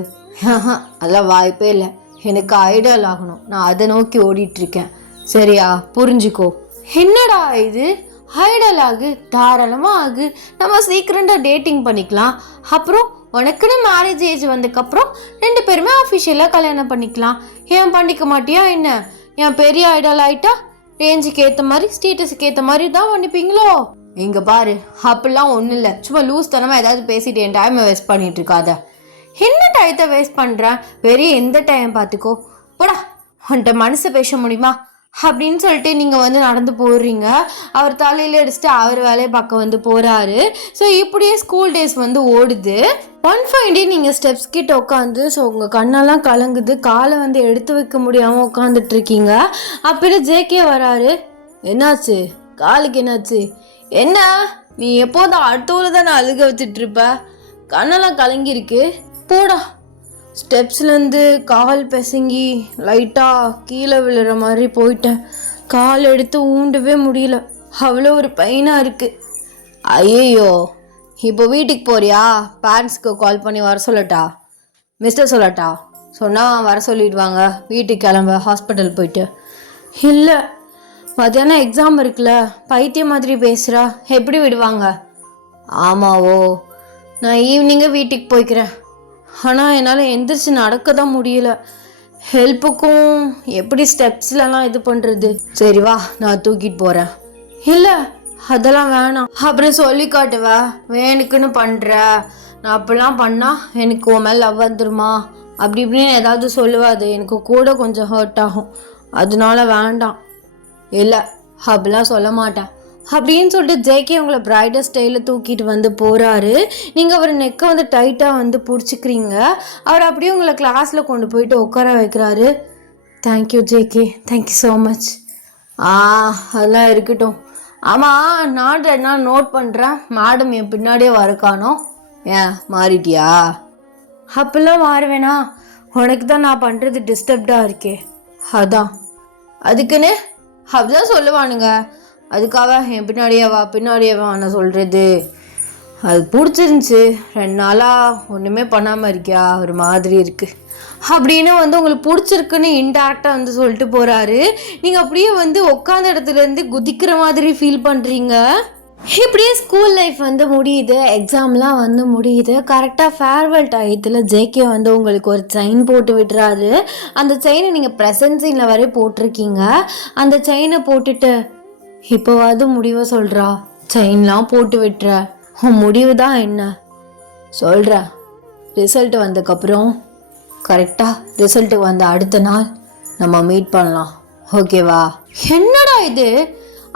அதெல்லாம் வாய்ப்பே இல்லை. எனக்கு ஐடல் ஆகணும், நான் அதை நோக்கி ஓடிட்டுருக்கேன். சரியா? புரிஞ்சுக்கோ. என்னடா இது ஐடல் ஆகு, தாராளமாக ஆகு, நம்ம சீக்கிரண்டாக டேட்டிங் பண்ணிக்கலாம். அப்புறம் உனக்குன்னு மேரேஜ் ஏஜ் வந்ததுக்கப்புறம் 2 பேருமே அஃபிஷியலாக கல்யாணம் பண்ணிக்கலாம். ஏன் பண்ணிக்க மாட்டியா என்ன? என் பெரிய ஐடல் ஆகிட்டா ரேஞ்சுக்கு ஏற்ற மாதிரி ஸ்டேட்டஸுக்கு ஏற்ற மாதிரி தான் பண்ணிப்பீங்களோ? இங்கே பாரு, அப்படிலாம் ஒன்றும் இல்லை. சும்மா லூஸ் தனமாக ஏதாவது பேசிட்டு என் டைமை வேஸ்ட் பண்ணிட்டு இருக்காத. என்ன டயத்தை வேஸ்ட் பண்ணுறேன்? பெரிய எந்த டைம் பார்த்துக்கோ. போடா, உன்கிட்ட மனசை பேச முடியுமா அப்படின்னு சொல்லிட்டு நீங்கள் நடந்து போடுறீங்க. அவர் தலையில் அடிச்சுட்டு அவர் வேலையை பார்க்க போகிறாரு. ஸோ இப்படியே ஸ்கூல் டேஸ் ஓடுது. ஒன் ஃபைன் டே நீங்கள் ஸ்டெப்ஸ் கிட்ட உட்காந்து ஸோ உங்கள் கண்ணெல்லாம் கலங்குது, காலை எடுத்து வைக்க முடியாமல் உட்காந்துட்டு இருக்கீங்க. அப்புறம் ஜேகே வராரு. என்னாச்சு காலுக்கு? என்னாச்சு? என்ன நீ எப்போதும் அடுத்தவரை தான் அழுக வச்சுட்டு இருப்ப, கண்ணெல்லாம் கலங்கிருக்கு. போடா. ஸ்டெப்ஸ்லேருந்து கால் பிசங்கி லைட்டாக கீழே விழுற மாதிரி போயிட்டேன். கால் எடுத்து ஊண்டவே முடியல, அவ்வளோ ஒரு பெயினாக இருக்குது. ஐயோ, இப்போ வீட்டுக்கு போறியா? பேரண்ட்ஸ்க்கு கால் பண்ணி வர சொல்லட்டா? மிஸ்டர் சொல்லட்டா? சொன்னால் வர சொல்லிடுவாங்க. வீட்டுக்கு கிளம்ப, ஹாஸ்பிட்டல் போயிட்டு. இல்லை, மத்தியானம் எக்ஸாம் இருக்குல்ல, பைத்தியம் மாதிரி பேசுகிறா, எப்படி விடுவாங்க? ஆமாவோ, நான் ஈவினிங்கே வீட்டுக்கு போய்க்கிறேன். ஆனால் என்னால் எந்திரிச்சு நடக்க தான் முடியல. ஹெல்ப்புக்கும் எப்படி ஸ்டெப்ஸ்லலாம் இது பண்ணுறது? சரி வா, நான் தூக்கிட்டு போகிறேன். இல்லை, அதெல்லாம் வேணாம். அப்புறம் சொல்லி காட்டுவா வேணுக்குன்னு பண்ணுற, நான் அப்படிலாம் பண்ணால் எனக்கு உன் மேலே லவ் வந்துருமா அப்படி இப்படின்னு ஏதாவது சொல்லுவாது. எனக்கு கூட கொஞ்சம் ஹர்ட் ஆகும், அதனால வேண்டாம். இல்லை, அப்படிலாம் சொல்ல மாட்டேன் அப்படின்னு சொல்லிட்டு ஜேகே உங்களை பிரைடல் ஸ்டைலில் தூக்கிட்டு போகிறாரு. நீங்கள் அவர் நெக்கை டைட்டாக பிடிச்சிக்கிறீங்க. அவர் அப்படியே உங்களை கிளாஸில் கொண்டு போயிட்டு உட்கார வைக்கிறாரு. Thank you JK, thank you so much. அதெல்லாம் இருக்கட்டும். ஆமாம், நான் 2 நாள் நோட் பண்ணுறேன், மேடம் என் பின்னாடியே வரக்கானோ. ஏன் மாறிட்டியா? அப்படிலாம் மாறுவேனா? உனக்கு தான் நான் பண்ணுறது டிஸ்டர்ப்டாக இருக்கே, அதான். அதுக்குன்னு அப்படிதான் சொல்லுவானுங்க. அதுக்காக என் பின்னாடியே வா நான் சொல்கிறது. அது பிடிச்சிருந்துச்சி, 2 நாளாக ஒன்றுமே பண்ணாமல் இருக்கியா, ஒரு மாதிரி இருக்குது அப்படின்னு உங்களுக்கு பிடிச்சிருக்குன்னு இன்டேரக்டாக சொல்லிட்டு போகிறாரு. நீங்கள் அப்படியே உட்காந்த இடத்துலேருந்து குதிக்கிற மாதிரி ஃபீல் பண்ணுறீங்க. இப்படியே ஸ்கூல் லைஃப் முடியுது, எக்ஸாம்லாம் முடியுது. கரெக்டாக ஃபேர்வெல் டயத்தில் ஜேகே உங்களுக்கு ஒரு செயின் போட்டு விடுறாரு. அந்த செயினை நீங்கள் ப்ரெசன்ட் சீனில் வரை போட்டிருக்கீங்க. அந்த செயினை போட்டுட்டு இப்போவாது முடிவை சொல்கிறா. செயின்லாம் போட்டு விட்டுற, உன் முடிவு தான் என்ன சொல்கிற? ரிசல்ட் வந்ததுக்கப்புறம் கரெக்டாக ரிசல்ட்டுக்கு அடுத்த நாள் நம்ம மீட் பண்ணலாம், ஓகேவா? என்னடா இது,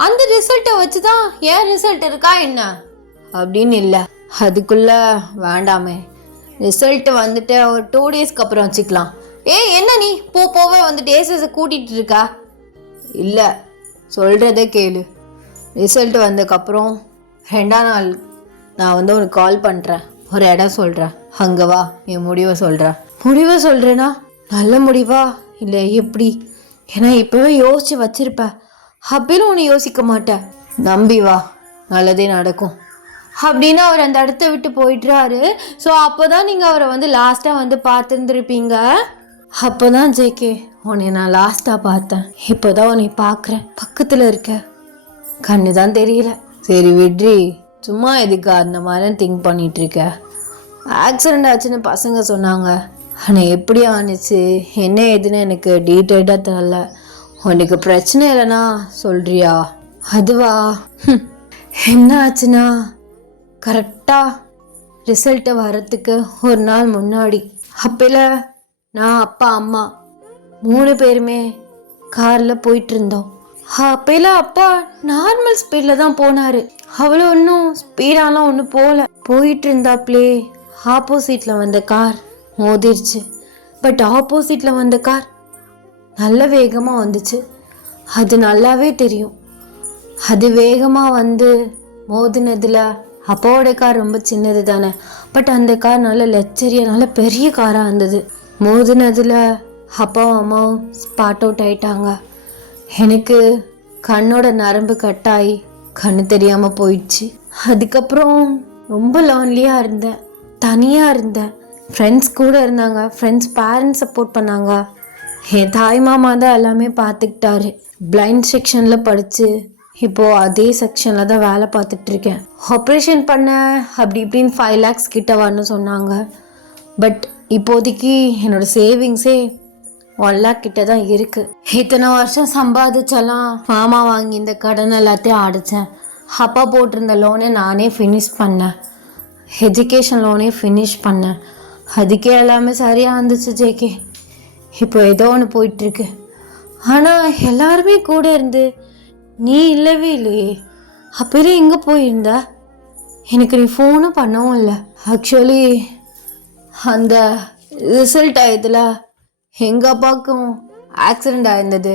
அந்த ரிசல்ட்டை வச்சு தான் ஏன் ரிசல்ட் இருக்கா என்ன அப்படின்னு? இல்லை, அதுக்குள்ளே வேண்டாமே. ரிசல்ட் ஒரு 2 டேஸ்க்கு அப்புறம் வச்சுக்கலாம். என்ன நீ போவே டேஸை கூட்டிகிட்டு இருக்கா? இல்லை, சொல்கிறதே கேளு. ரிசல்ட் வந்ததுக்கப்புறம் 2ஆம் நாள் நான் உனக்கு கால் பண்ணுறேன், ஒரு இடம் சொல்கிறேன், அங்கே வா, என் முடிவை சொல்கிறேன். முடிவை சொல்கிறேன்னா நல்ல முடிவா இல்லை எப்படி? ஏன்னா இப்போவே யோசித்து வச்சிருப்பேன், அப்படிலும் ஒன்று யோசிக்க மாட்டேன். நம்பி வா, நல்லதே நடக்கும் அப்படின்னு அவர் அந்த இடத்த விட்டு போயிட்டுறாரு. ஸோ அப்போ தான் நீங்கள் அவரை லாஸ்ட்டாக பார்த்துருந்துருப்பீங்க. அப்போ தான் ஜேகே உன்னை நான் லாஸ்ட்டாக பார்த்தேன். இப்போ தான் உன்னை பார்க்குறேன், பக்கத்தில் இருக்க, கண்ணு தான் தெரியல. சரி விட்ரி, சும்மா எதுக்கு அந்த மாதிரி திங்க் பண்ணிகிட்ருக்க? ஆக்சிடெண்ட் ஆச்சுன்னு பசங்க சொன்னாங்க, ஆனால் எப்படி ஆணுச்சு என்ன ஏதுன்னு எனக்கு டீட்டெயில்டாக தெரியல. உனக்கு பிரச்சனை இல்லைனா சொல்கிறியா? அதுவா, என்ன ஆச்சுன்னா கரெக்டாக ரிசல்ட்டு வரத்துக்கு ஒரு நாள் முன்னாடி அப்போல நான் அப்பா அம்மா 3 பேருமே காரில் போயிட்டு இருந்தோம். அப்போல அப்பா நார்மல் ஸ்பீடில் தான் போனார், அவ்வளோ ஒன்றும் ஸ்பீடாலாம் ஒன்றும் போயிட்டு இருந்தாப்லே ஆப்போசிட்டில் கார் மோதிருச்சு. பட் ஆப்போசிட்டில் கார் நல்ல வேகமாக வந்துச்சு, அது நல்லாவே தெரியும். அது வேகமாக மோதினதில் அப்பாவோட கார் ரொம்ப சின்னது தானே, பட் அந்த கார் நல்ல லெச்சரியாக நல்ல பெரிய காராக இருந்தது. மோதினதில் அப்பாவும் அம்மாவும் ஸ்பாட் அவுட் ஆயிட்டாங்க. எனக்கு கண்ணோட நரம்பு கட்டாயி கண்ணு தெரியாமல் போயிடுச்சு. அதுக்கப்புறம் ரொம்ப லான்லியாக இருந்தேன், தனியாக இருந்தேன். ஃப்ரெண்ட்ஸ் கூட இருந்தாங்க, ஃப்ரெண்ட்ஸ் பேரண்ட்ஸ் சப்போர்ட் பண்ணாங்க. என் தாய் மாமா தான் எல்லாமே பார்த்துக்கிட்டாரு. பிளைண்ட் செக்ஷனில் படித்து இப்போது அதே செக்ஷனில் தான் வேலை பார்த்துட்ருக்கேன். ஆப்ரேஷன் பண்ண அப்படி இப்படின்னு 5 lakhs கிட்ட வரணும்னு சொன்னாங்க. பட் இப்போதைக்கு என்னோடய சேவிங்ஸே 1 lakh கிட்ட தான் இருக்குது. இத்தனை வருஷம் சம்பாதிச்செல்லாம் மாமா வாங்கி இந்த கடன் எல்லாத்தையும் அடைச்சேன். அப்பா போட்டிருந்த லோனை நானே ஃபினிஷ் பண்ணேன், எஜுகேஷன் லோனே ஃபினிஷ் பண்ணேன். அதுக்கே எல்லாமே சரியாக இருந்துச்சு ஜேகே. இப்போ ஏதோ ஒன்று போயிட்டுருக்கு. ஆனால் எல்லாருமே கூட இருந்து நீ இல்லவே இல்லையே. அப்போயே எங்கே போயிருந்த? எனக்கு நீ ஃபோனும் பண்ணவும் இல்லை. ஆக்சுவலி அந்த ரிசல்ட் ஆயதில் எங்கள் அப்பாவுக்கும் ஆக்சிடெண்ட் ஆயிருந்தது.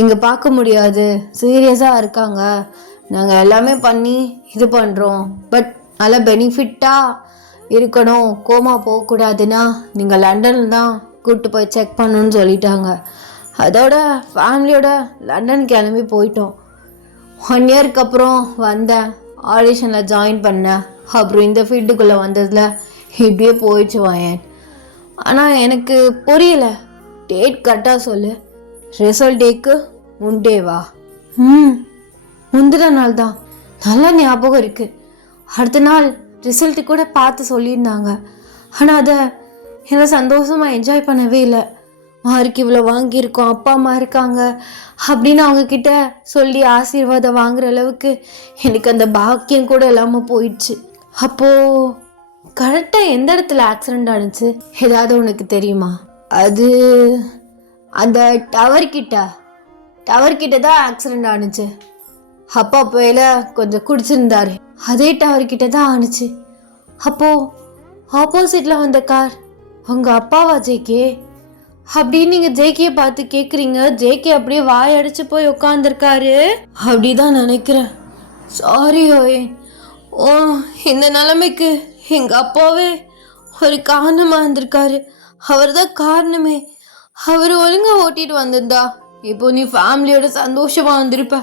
இங்கே பார்க்க முடியாது, சீரியஸாக இருக்காங்க, நாங்கள் எல்லாமே பண்ணி இது பண்ணுறோம், பட் நல்லா பெனிஃபிட்டாக இருக்கணும், கோமா போகக்கூடாதுன்னா நீங்கள் லண்டனில் தான் கூப்பிட்டு போய் செக் பண்ணணுன்னு சொல்லிட்டாங்க. அதோட ஃபேமிலியோட லண்டன் கிளம்பி போயிட்டோம். 1 இயருக்கு அப்புறம் வந்தேன், ஆடிஷனில் ஜாயின் பண்ணேன். அப்புறம் இந்த ஃபீல்டுக்குள்ளே வந்ததில் இப்படியே போயிடுச்சு வாயன். ஆனால் எனக்கு புரியல, டேட் கரெக்டாக சொல்லு. ரிசல்ட் டேக்கு முண்டேவா? முந்தின நாள் தான், நல்லா ஞாபகம் இருக்குது. அடுத்த நாள் ரிசல்ட்டு கூட பார்த்து சொல்லியிருந்தாங்க. ஆனால் அதை எனக்கு சந்தோஷமாக என்ஜாய் பண்ணவே இல்லை. மார்க் இவ்வளோ வாங்கியிருக்கோம், அப்பா அம்மா இருக்காங்க அப்படின்னு அவங்கக்கிட்ட சொல்லி ஆசீர்வாதம் வாங்குற அளவுக்கு எனக்கு அந்த பாக்கியம் கூட இல்லாமல் போயிடுச்சு. அப்போது கரெக்டாக எந்த இடத்துல ஆக்சிடெண்ட் ஆனிச்சு ஏதாவது உனக்கு தெரியுமா? அது அந்த டவர்கிட்ட தான் ஆக்சிடெண்ட் ஆனிச்சு. அப்பா போயில கொஞ்சம் குடிச்சிருந்தாரு, அதே டவர்கிட்ட தான் ஆனிச்சு. அப்போது ஆப்போசிட்டில் வந்த கார் உங்கள் அப்பாவா ஜேகே அப்படின்னு நீங்கள் ஜேகேயை பார்த்து கேட்குறீங்க. ஜேகே அப்படியே வாயடிச்சு போய் உட்காந்துருக்காரு. அப்படி தான் நினைக்கிறேன். சாரி ஓயேன். ஓ, இந்த நிலைமைக்கு எங்கள் அப்பாவே ஒரு காரணமாக இருந்திருக்காரு. அவர் தான் காரணமே. அவர் ஒழுங்காக ஓட்டிட்டு வந்திருந்தா இப்போ நீ ஃபேமிலியோட சந்தோஷமாக வந்திருப்ப,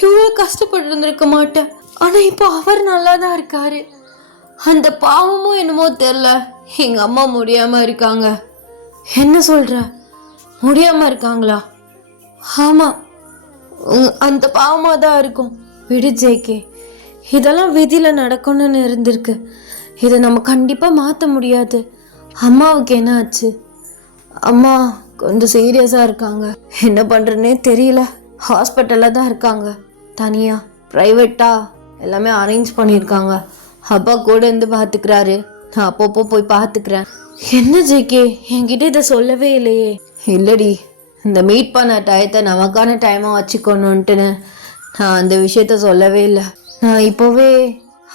இவ்வளோ கஷ்டப்பட்டு இருந்திருக்க மாட்டேன். ஆனால் இப்போ அவர் நல்லா தான் இருக்காரு. அந்த பாவமும் என்னமோ தெரில, எங்கள் அம்மா முடியாமல் இருக்காங்க. என்ன சொல்கிற? முடியாமல் இருக்காங்களா? ஆமாம், அந்த பாவமாக தான் இருக்கும். விடு ஜேகே, இதெல்லாம் விதியில் நடக்கணும்னு இருந்திருக்கு. இதை நம்ம கண்டிப்பாக மாற்ற முடியாது. அம்மாவுக்கு என்ன ஆச்சு? அம்மா கொஞ்சம் சீரியஸாக இருக்காங்க. என்ன பண்ணுறதுனே தெரியல. ஹாஸ்பிட்டலில் தான் இருக்காங்க, தனியாக ப்ரைவேட்டாக எல்லாமே அரேஞ்ச் பண்ணியிருக்காங்க. அப்பா கூட இருந்து பார்த்துக்கிறாரு, நான் அப்பப்போ போய் பார்த்துக்கிறேன். என்ன ஜேகே, என்கிட்ட இதை சொல்லவே இல்லையே? இல்லடி, இந்த மீட் பண்ண டயத்தை நமக்கான டைமாக வச்சுக்கணுன்ட்டுன்னு நான் அந்த விஷயத்த சொல்லவே இல்லை. நான் இப்போவே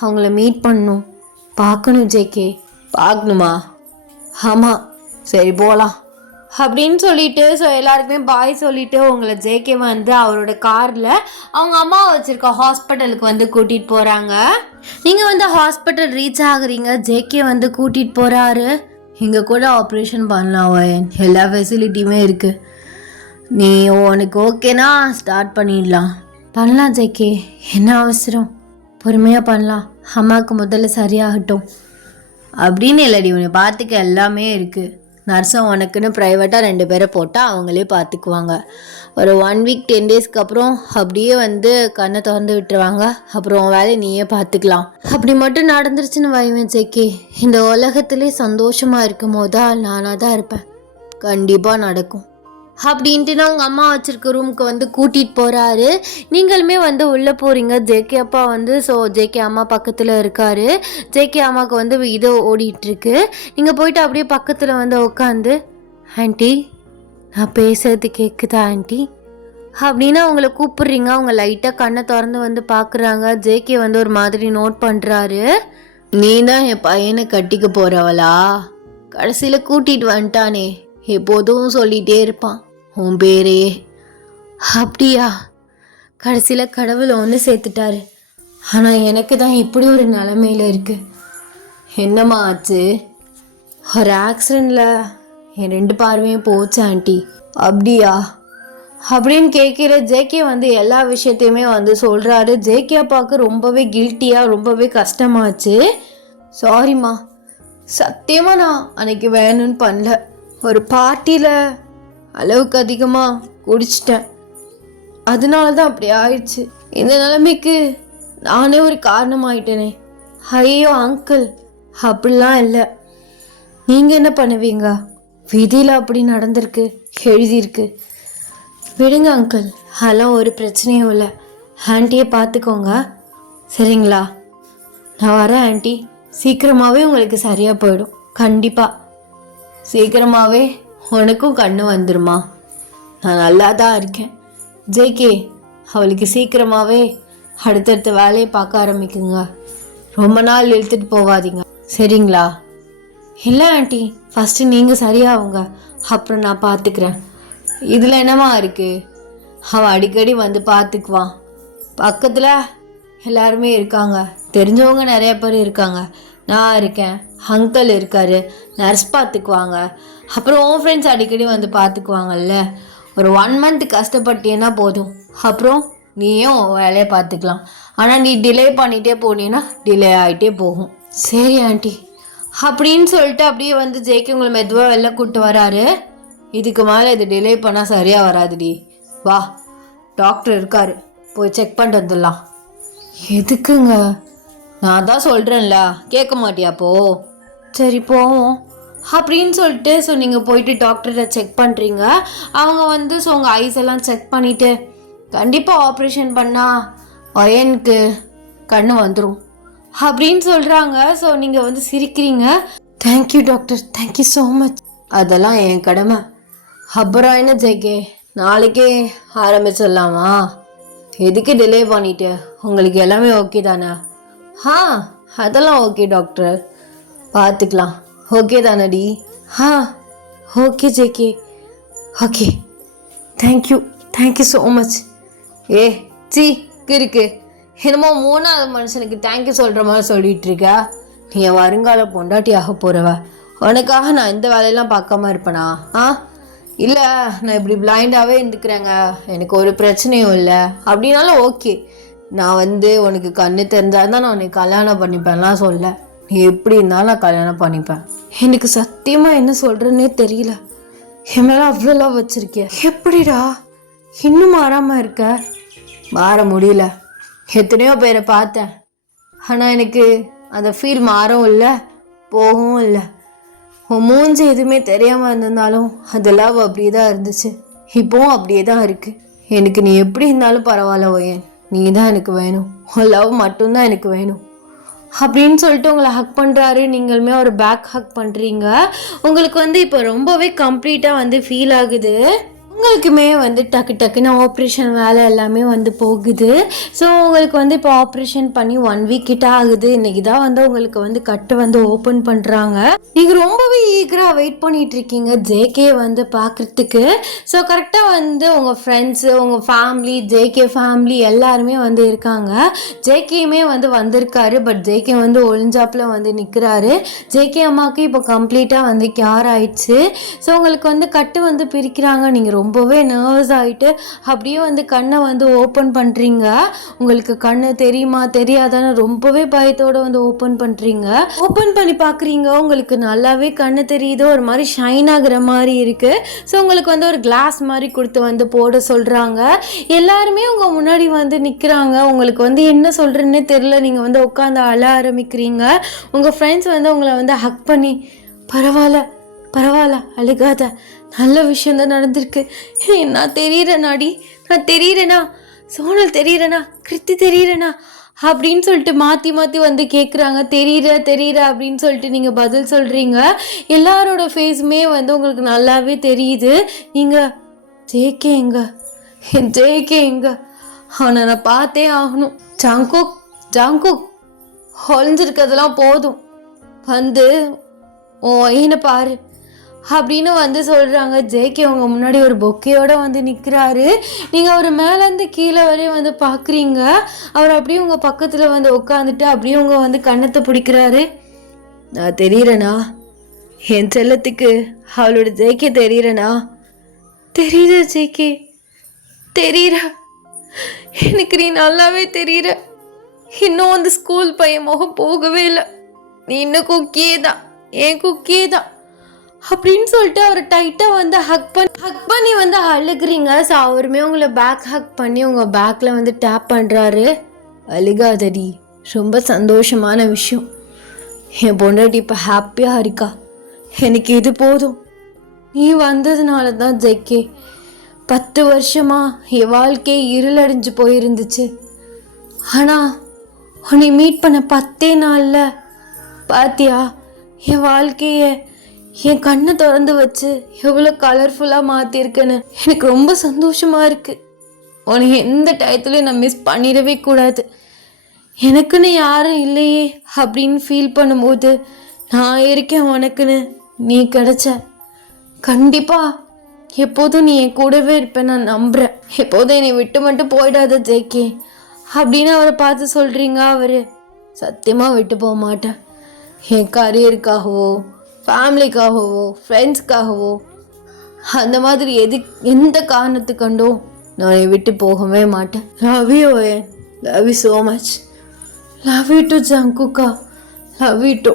அவங்கள மீட் பண்ணணும், பார்க்கணும் ஜேகே. பார்க்கணுமா? ஆமாம், சரி போகலாம் அப்படின்னு சொல்லிட்டு எல்லாருக்குமே பாய் சொல்லிட்டு உங்களை ஜேகே வந்து அவரோட காரில் அவங்க அம்மா வச்சுருக்க ஹாஸ்பிட்டலுக்கு வந்து கூட்டிகிட்டு போகிறாங்க. நீங்கள் வந்து ஹாஸ்பிட்டல் ரீச் ஆகுறீங்க, ஜேகே வந்து கூட்டிகிட்டு போகிறாரு. இங்கே கூட ஆப்ரேஷன் பண்ணலாம் வயன், எல்லா ஃபெசிலிட்டியுமே இருக்குது. நீ உனக்கு ஓகேனா ஸ்டார்ட் பண்ணலாம் ஜேகே. என்ன அவசரம், பொறுமையாக பண்ணலாம். அம்மாவுக்கு முதல்ல சரியாகட்டும் அப்படின்னு இல்லடி, உன்னை பார்த்துக்க எல்லாமே இருக்குது. நர்ஸும் உனக்குன்னு ப்ரைவேட்டாக 2 பேரை போட்டால் அவங்களே பார்த்துக்குவாங்க. ஒரு 1 week 10 daysக்கு அப்புறம் அப்படியே வந்து கண்ணை திறந்து விட்டுருவாங்க. அப்புறம் வேலையை நீயே பார்த்துக்கலாம். அப்படி மட்டும் நடந்துருச்சுன்னு வைவேன் ஜேகே, இந்த உலகத்திலே சந்தோஷமாக இருக்கும் போதால் நானாக தான் இருப்பேன். கண்டிப்பாக நடக்கும் அப்படின்ட்டு நான் உங்கள் அம்மா வச்சுருக்க ரூமுக்கு வந்து கூட்டிகிட்டு போகிறாரு. நீங்களுமே வந்து உள்ளே போகிறீங்க. ஜேகே அப்பா வந்து ஜேகே அம்மா பக்கத்தில் இருக்கார். ஜேகே அம்மாவுக்கு வந்து இது ஓடிட்டுருக்கு. நீங்கள் போயிட்டு அப்படியே பக்கத்தில் வந்து உட்காந்து, ஆண்டி நான் பேசுறது கேட்குதா ஆண்டி அப்படின்னு அவங்கள கூப்பிட்றீங்க. அவங்க லைட்டாக கண்ணை திறந்து வந்து பார்க்குறாங்க. ஜேகே வந்து ஒரு மாதிரி நோட் பண்ணுறாரு. நீ தான் என் பையனை கட்டிக்க போகிறவளா? கடைசியில் கூட்டிகிட்டு வந்துட்டானே, எப்போதும் சொல்லிகிட்டே இருப்பான் உன் பேரே. அப்படியா? கடைசியில் கடவுளை ஒன்று சேர்த்துட்டாரு. ஆனால் எனக்கு தான் இப்படி ஒரு நிலமையில் இருக்குது. என்னம்மா ஆச்சு? ஒரு ஆக்சிடெண்ட்டில் என் 2 பார்வையும் போச்சு ஆண்டி. அப்படியா? அப்படின்னு கேட்குற ஜேகே வந்து எல்லா விஷயத்தையுமே வந்து சொல்கிறாரு. ஜேகே அப்பாவுக்கு ரொம்பவே கில்ட்டியாக ரொம்பவே கஷ்டமாச்சு. சாரிம்மா, சத்தியமாக நான் அன்னைக்கு வேணும்னு பண்ணல. ஒரு பார்ட்டியில் அளவுக்கு அதிகமாக குடிச்சிட்டேன், அதனால தான் அப்படி ஆயிடுச்சு. இந்த நிலைமைக்கு நானே ஒரு காரணமாயிட்டேனே. ஐயோ அங்கிள், அப்படிலாம் இல்லை. நீங்கள் என்ன பண்ணுவீங்க? விதியில் அப்படி நடந்திருக்கு, எழுதியிருக்கு. விடுங்க அங்கிள், அதெல்லாம் ஒரு பிரச்சனையும் இல்லை. ஆண்டியை பார்த்துக்கோங்க, சரிங்களா? நான் வரேன் ஆண்டி. சீக்கிரமாகவே உங்களுக்கு சரியாக போயிடும், கண்டிப்பாக. சீக்கிரமாகவே உனக்கும் கண்ணு வந்துருமா. நான் நல்லா தான் இருக்கேன். ஜேகே, அவளுக்கு சீக்கிரமாகவே அடுத்தடுத்த வேலையை பார்க்க ஆரம்பிக்குங்க. ரொம்ப நாள் இழுத்துட்டு போகாதீங்க, சரிங்களா? இல்லை ஆண்டி, ஃபஸ்ட்டு நீங்கள் சரியாகுங்க, அப்புறம் நான் பார்த்துக்கிறேன். இதில் என்னமா இருக்குது? அவன் அடிக்கடி வந்து பார்த்துக்குவான். பக்கத்தில் எல்லாருமே இருக்காங்க, தெரிஞ்சவங்க நிறைய பேர் இருக்காங்க. நான் இருக்கேன், அங்கிள் இருக்கார், நர்ஸ் பார்த்துக்குவாங்க. அப்புறம் உன் ஃப்ரெண்ட்ஸ் அடிக்கடி வந்து பார்த்துக்குவாங்கல்ல. ஒரு 1 month கஷ்டப்பட்டேன்னா போதும், அப்புறம் நீயும் வேலையை பார்த்துக்கலாம். ஆனால் நீ டிலே பண்ணிகிட்டே போனீன்னா டிலே ஆகிட்டே போகும். சரி ஆண்டி அப்படின்னு சொல்லிட்டு அப்படியே வந்து ஜேகே உங்களை மெதுவாக வெளில கூப்பிட்டு வராரு. இதுக்கு மேலே இது டிலே பண்ணால் சரியாக வராதுடி, வா, டாக்டர் இருக்காரு, போய் செக் பண்ணிட்டு வந்துடலாம். எதுக்குங்க? நான் தான் சொல்கிறேன்ல, கேட்க மாட்டியாப்போ? சரி போவோம் அப்படின்னு சொல்லிட்டு ஸோ நீங்கள் போயிட்டு டாக்டரை செக் பண்ணுறீங்க. அவங்க வந்து ஸோ உங்கள் ஐஸ் எல்லாம் செக் பண்ணிவிட்டு கண்டிப்பாக ஆப்ரேஷன் பண்ணால் பையனுக்கு கண்ணு வந்துடும் அப்படின்னு சொல்கிறாங்க. ஸோ நீங்கள் வந்து சிரிக்கிறீங்க. Thank you doctor, thank you so much. அதெல்லாம் என் கடமை. அப்புறம் என்ன ஜேகே, நாளைக்கே ஆரம்பிச்சிடலாமா? எதுக்கு டிலே பண்ணிட்டு? உங்களுக்கு எல்லாமே ஓகே தானே? அதெல்லாம் ஓகே டாக்டர், பார்த்துக்கலாம். ஓகே தானடி? Okay JK, okay. Thank you, thank you so much. C இருக்கு, என்னமோ 3வது மனுஷனுக்கு தேங்க்யூ சொல்கிற மாதிரி சொல்லிட்டு இருக்க. நீ என் வருங்கால பொண்டாட்டியாக போகிறவ, உனக்காக நான் இந்த வேலையெல்லாம் பார்க்காம இருப்பேனா? இல்லை, நான் இப்படி பிளைண்டாகவே இருந்துக்கிறேங்க, எனக்கு ஒரு பிரச்சனையும் இல்லை அப்படின்னாலும் ஓகே. நான் வந்து உனக்கு கண்ணு தெரிஞ்சால் தான் நான் உனக்கு கல்யாணம் பண்ணிப்பேன்லாம் சொல்ல. நீ எப்படி இருந்தாலும் நான் கல்யாணம் பண்ணிப்பேன். எனக்கு சத்தியமாக என்ன சொல்கிறேன்னே தெரியல. என் மேலே அவ்வளோ வச்சுருக்கிய. எப்படிடா இன்னும் மாறாமல் இருக்க? மாற முடியல. எத்தனையோ பேரை பார்த்தேன், ஆனால் எனக்கு அந்த ஃபீல் மாறவும் இல்லை, போகவும் இல்லை. உன் மூஞ்சி எதுவுமே தெரியாமல் இருந்திருந்தாலும் அந்த லவ் அப்படியே தான் இருந்துச்சு, இப்போவும் அப்படியே தான் இருக்குது. எனக்கு நீ எப்படி இருந்தாலும் பரவாயில்ல ஓயன், நீ தான் எனக்கு வேணும், உன் லவ் மட்டும்தான் எனக்கு வேணும் அப்படின்னு சொல்லிட்டு உங்களை ஹக் பண்ணுறாரு. நீங்களுமே ஒரு பேக் ஹக் பண்ணுறீங்க. உங்களுக்கு வந்து இப்போ ரொம்பவே கம்ப்ளீட்டாக வந்து ஃபீல் ஆகுது. உங்களுக்குமே வந்து டக்கு டக்குன்னு ஆப்ரேஷன் வேலை எல்லாமே வந்து போகுது. ஸோ உங்களுக்கு வந்து இப்போ ஆப்ரேஷன் பண்ணி 1 week கிட்ட ஆகுது. இன்றைக்கி தான் வந்து உங்களுக்கு வந்து கட்டு வந்து ஓப்பன் பண்ணுறாங்க. நீங்கள் ரொம்பவே ஈகராக வெயிட் பண்ணிகிட்டு இருக்கீங்க ஜேகே வந்து பார்க்குறதுக்கு. ஸோ கரெக்டாக வந்து உங்கள் ஃப்ரெண்ட்ஸு, உங்கள் ஃபேமிலி, ஜேகே ஃபேமிலி எல்லாருமே வந்து இருக்காங்க. ஜேகேயுமே வந்து வந்திருக்காரு. பட் ஜேகே வந்து ஒளிஞ்சாப்பில் வந்து நிற்கிறாரு. ஜேகே அம்மாவுக்கு இப்போ கம்ப்ளீட்டாக வந்து கேர் ஆயிடுச்சு. ஸோ உங்களுக்கு வந்து கட்டு வந்து பிரிக்கிறாங்க. நீங்கள் ரொம்பவே நர்வஸ் ஆகிட்டு அப்படியே வந்து கண்ணை வந்து ஓப்பன் பண்ணுறீங்க. உங்களுக்கு கண்ணு தெரியுமா தெரியாதான்னு ரொம்பவே பயத்தோடு வந்து ஓப்பன் பண்ணுறீங்க. ஓப்பன் பண்ணி பார்க்குறீங்க, உங்களுக்கு நல்லாவே கண்ணு தெரியுது, ஒரு மாதிரி ஷைன் ஆகுற மாதிரி இருக்குது. ஸோ உங்களுக்கு வந்து ஒரு கிளாஸ் மாதிரி கொடுத்து வந்து போட சொல்கிறாங்க. எல்லாருமே உங்கள் முன்னாடி வந்து நிற்கிறாங்க. உங்களுக்கு வந்து என்ன சொல்கிறேன்னே தெரில. நீங்கள் வந்து உட்காந்து அழ ஆரம்பிக்கிறீங்க. உங்கள் ஃப்ரெண்ட்ஸ் வந்து உங்களை வந்து ஹக் பண்ணி பரவாயில்ல பரவாயில்ல அழுகாத, நல்ல விஷயந்தான் நடந்திருக்கு, நான் தெரியிறேனாடி, நான் தெரியிறேனா, சோனல் தெரியிறேனா, கிருத்தி தெரியிறேனா அப்படின்னு சொல்லிட்டு மாற்றி மாற்றி வந்து கேட்குறாங்க. தெரியிற அப்படின்னு சொல்லிட்டு நீங்கள் பதில் சொல்கிறீங்க. எல்லாரோட ஃபேஸுமே வந்து உங்களுக்கு நல்லாவே தெரியுது. நீங்கள் ஜேகே எங்க, அவனை நான் பார்த்தே ஆகணும். ஜாங்குக் ஒழிஞ்சிருக்கிறதெல்லாம் போதும், வந்து உன் ஐயனை பாரு அப்படின்னு வந்து சொல்கிறாங்க. ஜேகே உங்கள் முன்னாடி ஒரு பொக்கையோடு வந்து நிற்கிறாரு. நீங்கள் அவர் மேலேருந்து கீழே வரையும் வந்து பார்க்குறீங்க. அவர் அப்படியே உங்கள் பக்கத்தில் வந்து உட்காந்துட்டு அப்படியே உங்கள் வந்து கண்ணத்தை பிடிக்கிறாரு. நான் தெரியிறேனா என் செல்லத்துக்கு? அவளோட ஜேகே தெரியிறேனா? தெரியுது ஜேகே, தெரியுற, எனக்கு நீ நல்லாவே தெரியுற. இன்னும் அந்த ஸ்கூல் பையன் முகம் போகவே இல்லை. நீ இன்னும் குக்கியே தான், ஏன் குக்கியே தான் அப்படின்னு சொல்லிட்டு அவரை டைட்டாக வந்து ஹக் பண்ணி வந்து அழுகுறீங்க. ஸோ அவருமே உங்களை பேக் ஹக் பண்ணி உங்கள் பேக்கில் வந்து டேப் பண்ணுறாரு. அழுகாதடி, ரொம்ப சந்தோஷமான விஷயம். என் பொண்டாட்டி இப்போ ஹாப்பியாக இருக்கா. எனக்கு இது போதும். நீ வந்ததுனால தான் ஜெக்கே 10 வருஷமா என் வாழ்க்கையே இருளடைஞ்சு போயிருந்துச்சு. ஆனால் உன்னை மீட் பண்ண 10 நாளில் பாத்தியா என் வாழ்க்கையை என் கண்ணை திறந்து வச்சு எவ்வளோ கலர்ஃபுல்லாக மாற்றிருக்கேன்னு. எனக்கு ரொம்ப சந்தோஷமாக இருக்குது. உன்னை எந்த டயத்துலையும் நான் மிஸ் பண்ணிடவே கூடாது. எனக்குன்னு யாரும் இல்லையே அப்படின்னு ஃபீல் பண்ணும்போது நான் இருக்கேன் உனக்குன்னு. நீ கிடைச்ச. கண்டிப்பாக எப்போதும் நீ என் கூடவே இருப்பேன் நான் நம்புகிறேன். எப்போதும் என்னை விட்டு மட்டும் போயிடாத ஜேகே அப்படின்னு அவரை பார்த்து சொல்கிறீங்க. அவர் சத்தியமாக விட்டு போக மாட்டேன். என் கரியருக்காகவோ ஃபேமிலிக்காகவோ ஃப்ரெண்ட்ஸ்க்காகவோ அந்த மாதிரி எந்த காரணத்துக்கண்டோ நான் விட்டு போகவே மாட்டேன். லவ் யூ ஓயன், love you so much. Love you too ஜங்குக்கா, லவ் யூ டு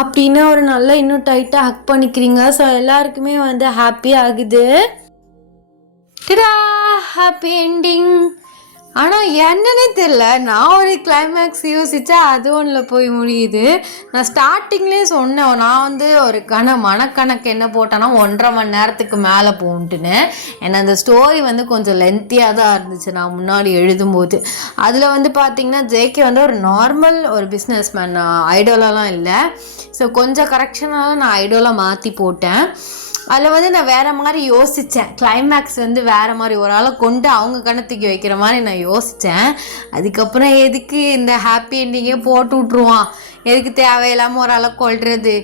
அப்படின்னு அவர் நல்லா இன்னும் டைட்டாக ஹக் பண்ணிக்கிறீங்க. ஸோ எல்லாருக்குமே வந்து ஹாப்பி ஆகுது. Happy ending. ஆனால் என்னன்னே தெரில, நான் ஒரு கிளைமேக்ஸ் யோசித்தா அது ஒன்றில் போய் முடியுது. நான் ஸ்டார்டிங்லேயே சொன்னேன், நான் வந்து ஒரு மனக்கணக்கு என்ன போட்டேன்னா 1.5 மணி நேரத்துக்கு மேலே போன்ட்டுன்னு. ஏன்னா அந்த ஸ்டோரி வந்து கொஞ்சம் லென்த்தியாக தான் இருந்துச்சு நான் முன்னாடி எழுதும்போது. அதில் வந்து பார்த்திங்கன்னா ஜேகே வந்து ஒரு நார்மல் ஒரு பிஸ்னஸ் மேன், ஐடோலாலாம் இல்லை. ஸோ கொஞ்சம் கரெக்ஷனால நான் ஐடோலாக மாற்றி போட்டேன். அதில் வந்து நான் வேறு மாதிரி யோசித்தேன். கிளைமேக்ஸ் வந்து வேறு மாதிரி ஒரு ஆளை கொண்டு அவங்க கணத்துக்கு வைக்கிற மாதிரி நான் யோசித்தேன். அதுக்கப்புறம் எதுக்கு இந்த ஹாப்பி என்டிங்கே போட்டு விட்ருவான், எதுக்கு தேவையில்லாமல் ஒரு ஆளை கொள்வது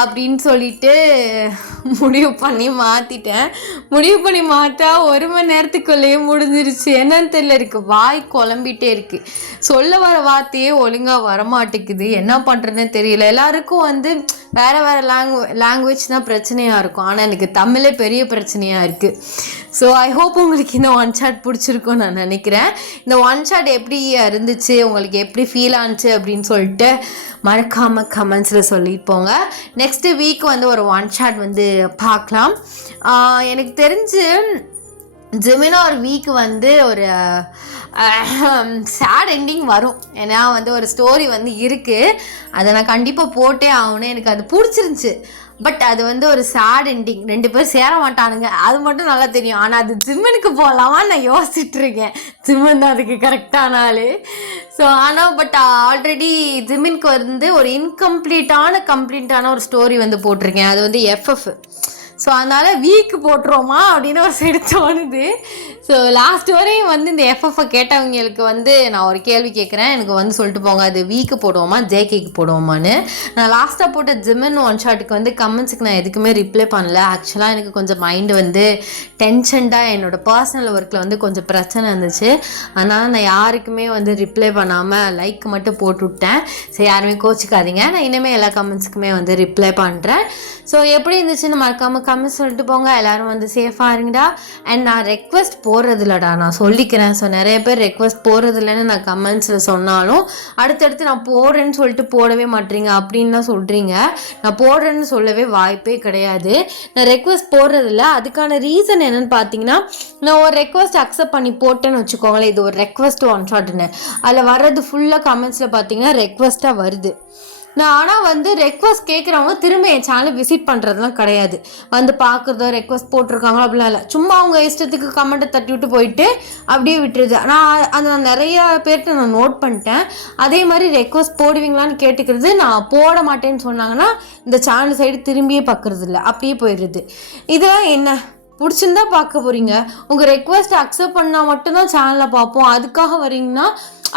அப்படின்னு சொல்லிட்டு முடிவு பண்ணி மாற்றிட்டேன். முடிவு பண்ணி மாற்றா 1 மணி நேரத்துக்குள்ளேயே முடிஞ்சிருச்சு. என்னன்னு தெரியல, இருக்குது வாய் குழம்பிட்டே இருக்குது. சொல்ல வர வார்த்தையே ஒழுங்காக வரமாட்டேங்குது. என்ன பண்ணுறதுன்னு தெரியல. எல்லாருக்கும் வந்து வேறு வேறு லாங்குவேஜ் தான் பிரச்சனையாக இருக்கும். ஆனால் எனக்கு தமிழே பெரிய பிரச்சனையாக இருக்குது. ஸோ ஐ ஹோப் உங்களுக்கு இந்த ஒன் ஷாட் பிடிச்சிருக்கும்னு நான் நினைக்கிறேன். இந்த ஒன் ஷாட் எப்படி இருந்துச்சு, உங்களுக்கு எப்படி ஃபீல் ஆனிச்சு அப்படின்னு சொல்லிட்டு மறக்காமல் கமெண்ட்ஸில் சொல்லிட்டு போங்க. நெக்ஸ்ட்டு வீக் வந்து ஒரு ஒன் ஷாட் வந்து பார்க்கலாம். எனக்கு தெரிஞ்சு ஜெமினா ஒரு வீக் வந்து ஒரு சேட் எண்டிங் வரும். ஏன்னா வந்து ஒரு ஸ்டோரி வந்து இருக்குது, அதை நான் கண்டிப்பாக போட்டே ஆகணும். எனக்கு அது பிடிச்சிருந்துச்சி. பட் அது வந்து ஒரு சேட் எண்டிங். 2 பேரும் சேர மாட்டானுங்க, அது மட்டும் நல்லா தெரியும். ஆனால் அது ஜிம்மனுக்கு போகலாமான்னு நான் யோசிச்சுட்ருக்கேன். ஜிம்மன் தான் அதுக்கு கரெக்டான ஆள். ஸோ ஆனால் பட் ஆல்ரெடி ஜிம்மினுக்கு வந்து ஒரு கம்ப்ளீட்டான ஒரு ஸ்டோரி வந்து போட்டிருக்கேன். அது வந்து எஃப்எஃப். ஸோ அதனால் வீக்கு போட்டுருவோமா அப்படின்னு ஒரு சைடு தோணுது. ஸோ லாஸ்ட் வரையும் வந்து இந்த எஃப்எஃப்ஐ கேட்டவங்களுக்கு வந்து நான் ஒரு கேள்வி கேட்குறேன், எனக்கு வந்து சொல்லிட்டு போங்க, அது வீக்கு போடுவோமா ஜேகேக்கு போடுவோமான்னு. நான் லாஸ்ட்டாக போட்ட ஜிம்மன் ஒன் ஷாட்டுக்கு வந்து கமெண்ட்ஸுக்கு நான் எதுக்குமே ரிப்ளை பண்ணல. ஆக்சுவலாக எனக்கு கொஞ்சம் மைண்டு வந்து டென்ஷன்டாக என்னோடய பர்சனல் ஒர்க்கில் வந்து கொஞ்சம் பிரச்சனை இருந்துச்சு. அதனால் நான் யாருக்குமே வந்து ரிப்ளை பண்ணாமல் லைக் மட்டும் போட்டு விட்டேன். ஸோ யாருமே கோச்சிக்காதீங்க, நான் இனிமேல் எல்லா கமெண்ட்ஸுக்குமே வந்து ரிப்ளை பண்ணுறேன். ஸோ எப்படி இருந்துச்சுன்னு மறக்காமல் கமெண்ட்ஸ் சொல்லிட்டு போங்க. எல்லோரும் வந்து சேஃபாக இருங்கடா. அண்ட் நான் ரெக்வஸ்ட் போடுறதில்லடா, நான் சொல்லிக்கிறேன். ஸோ நிறைய பேர் ரெக்வஸ்ட் போடுறதில்லன்னு நான் கமெண்ட்ஸில் சொன்னாலும் அடுத்தடுத்து நான் போடுறேன்னு சொல்லிட்டு போடவே மாட்டேறீங்க அப்படின்னு தான் சொல்கிறீங்க. நான் போடுறேன்னு சொல்லவே வாய்ப்பே கிடையாது. நான் ரெக்வஸ்ட் போடுறதில்ல. அதுக்கான ரீசன் என்னென்னு பார்த்தீங்கன்னா, நான் ஒரு ரெக்வஸ்ட் அக்செப்ட் பண்ணி போட்டேன்னு வச்சுக்கோங்களேன், இது ஒரு ரெக்வஸ்ட் ஒன் ஷாட்னு, அதில் வர்றது ஃபுல்லாக கமெண்ட்ஸில் பார்த்தீங்கன்னா ரெக்வஸ்ட்டாக வருது. நான் ஆனால் வந்து ரெக்வஸ்ட் கேட்குறவங்க திரும்ப என் சேனலை விசிட் பண்ணுறதுலாம் கிடையாது. வந்து பார்க்குறதோ ரெக்வஸ்ட் போட்டிருக்காங்களோ அப்படிலாம் இல்லை. சும்மா அவங்க இஷ்டத்துக்கு கமெண்ட்டை தட்டி விட்டு போயிட்டு அப்படியே விட்டுருது. நான் நிறையா பேர்கிட்ட நான் நோட் பண்ணிட்டேன். அதே மாதிரி ரெக்வஸ்ட் போடுவீங்களான்னு கேட்டுக்கிறது, நான் போட மாட்டேன்னு சொன்னாங்கன்னா இந்த சேனல் சைடு திரும்பியே பார்க்குறது இல்லை, அப்படியே போயிடுது. இதெல்லாம் என்ன பிடிச்சிருந்தா பார்க்க போகிறீங்க, உங்கள் ரெக்வஸ்ட்டை அக்செப்ட் பண்ணால் மட்டும்தான் சேனலில் பார்ப்போம். அதுக்காக வரீங்கன்னா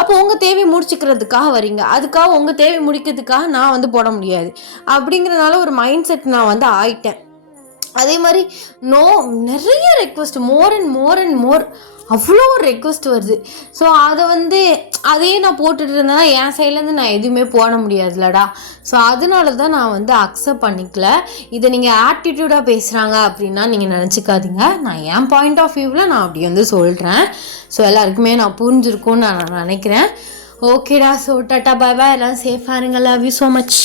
அப்போ உங்கள் தேவையை முடிச்சுக்கிறதுக்காக வரீங்க, அதுக்காக உங்கள் தேவை முடிக்கிறதுக்காக நான் வந்து போட முடியாது. அப்படிங்கிறதுனால ஒரு மைண்ட் செட் நான் வந்து ஆயிட்டேன். அதே மாதிரி நிறைய ரெக்வஸ்ட் மோர் அண்ட் மோர் அவ்வளோ ஒரு ரெக்வஸ்ட் வருது. ஸோ அதை வந்து அதையே நான் போட்டுட்டு இருந்தேன்னா என் சைட்லேருந்து நான் எதுவுமே போட முடியாதுலடா. ஸோ அதனால தான் நான் வந்து அக்செப்ட் பண்ணிக்கல. இதை நீங்கள் ஆட்டிடியூடாக பேசுகிறாங்க அப்படின்னா நீங்கள் நினச்சிக்காதீங்க. நான் என் பாயிண்ட் ஆஃப் வியூவில் நான் அப்படி வந்து சொல்கிறேன். ஸோ எல்லாருக்குமே நான் புரிஞ்சிருக்கும்னு நான் நினைக்கிறேன். ஓகேடா. ஸோ டாட்டா பாய் பாய். எல்லாம் சேஃபாக இருங்க. Love you so much.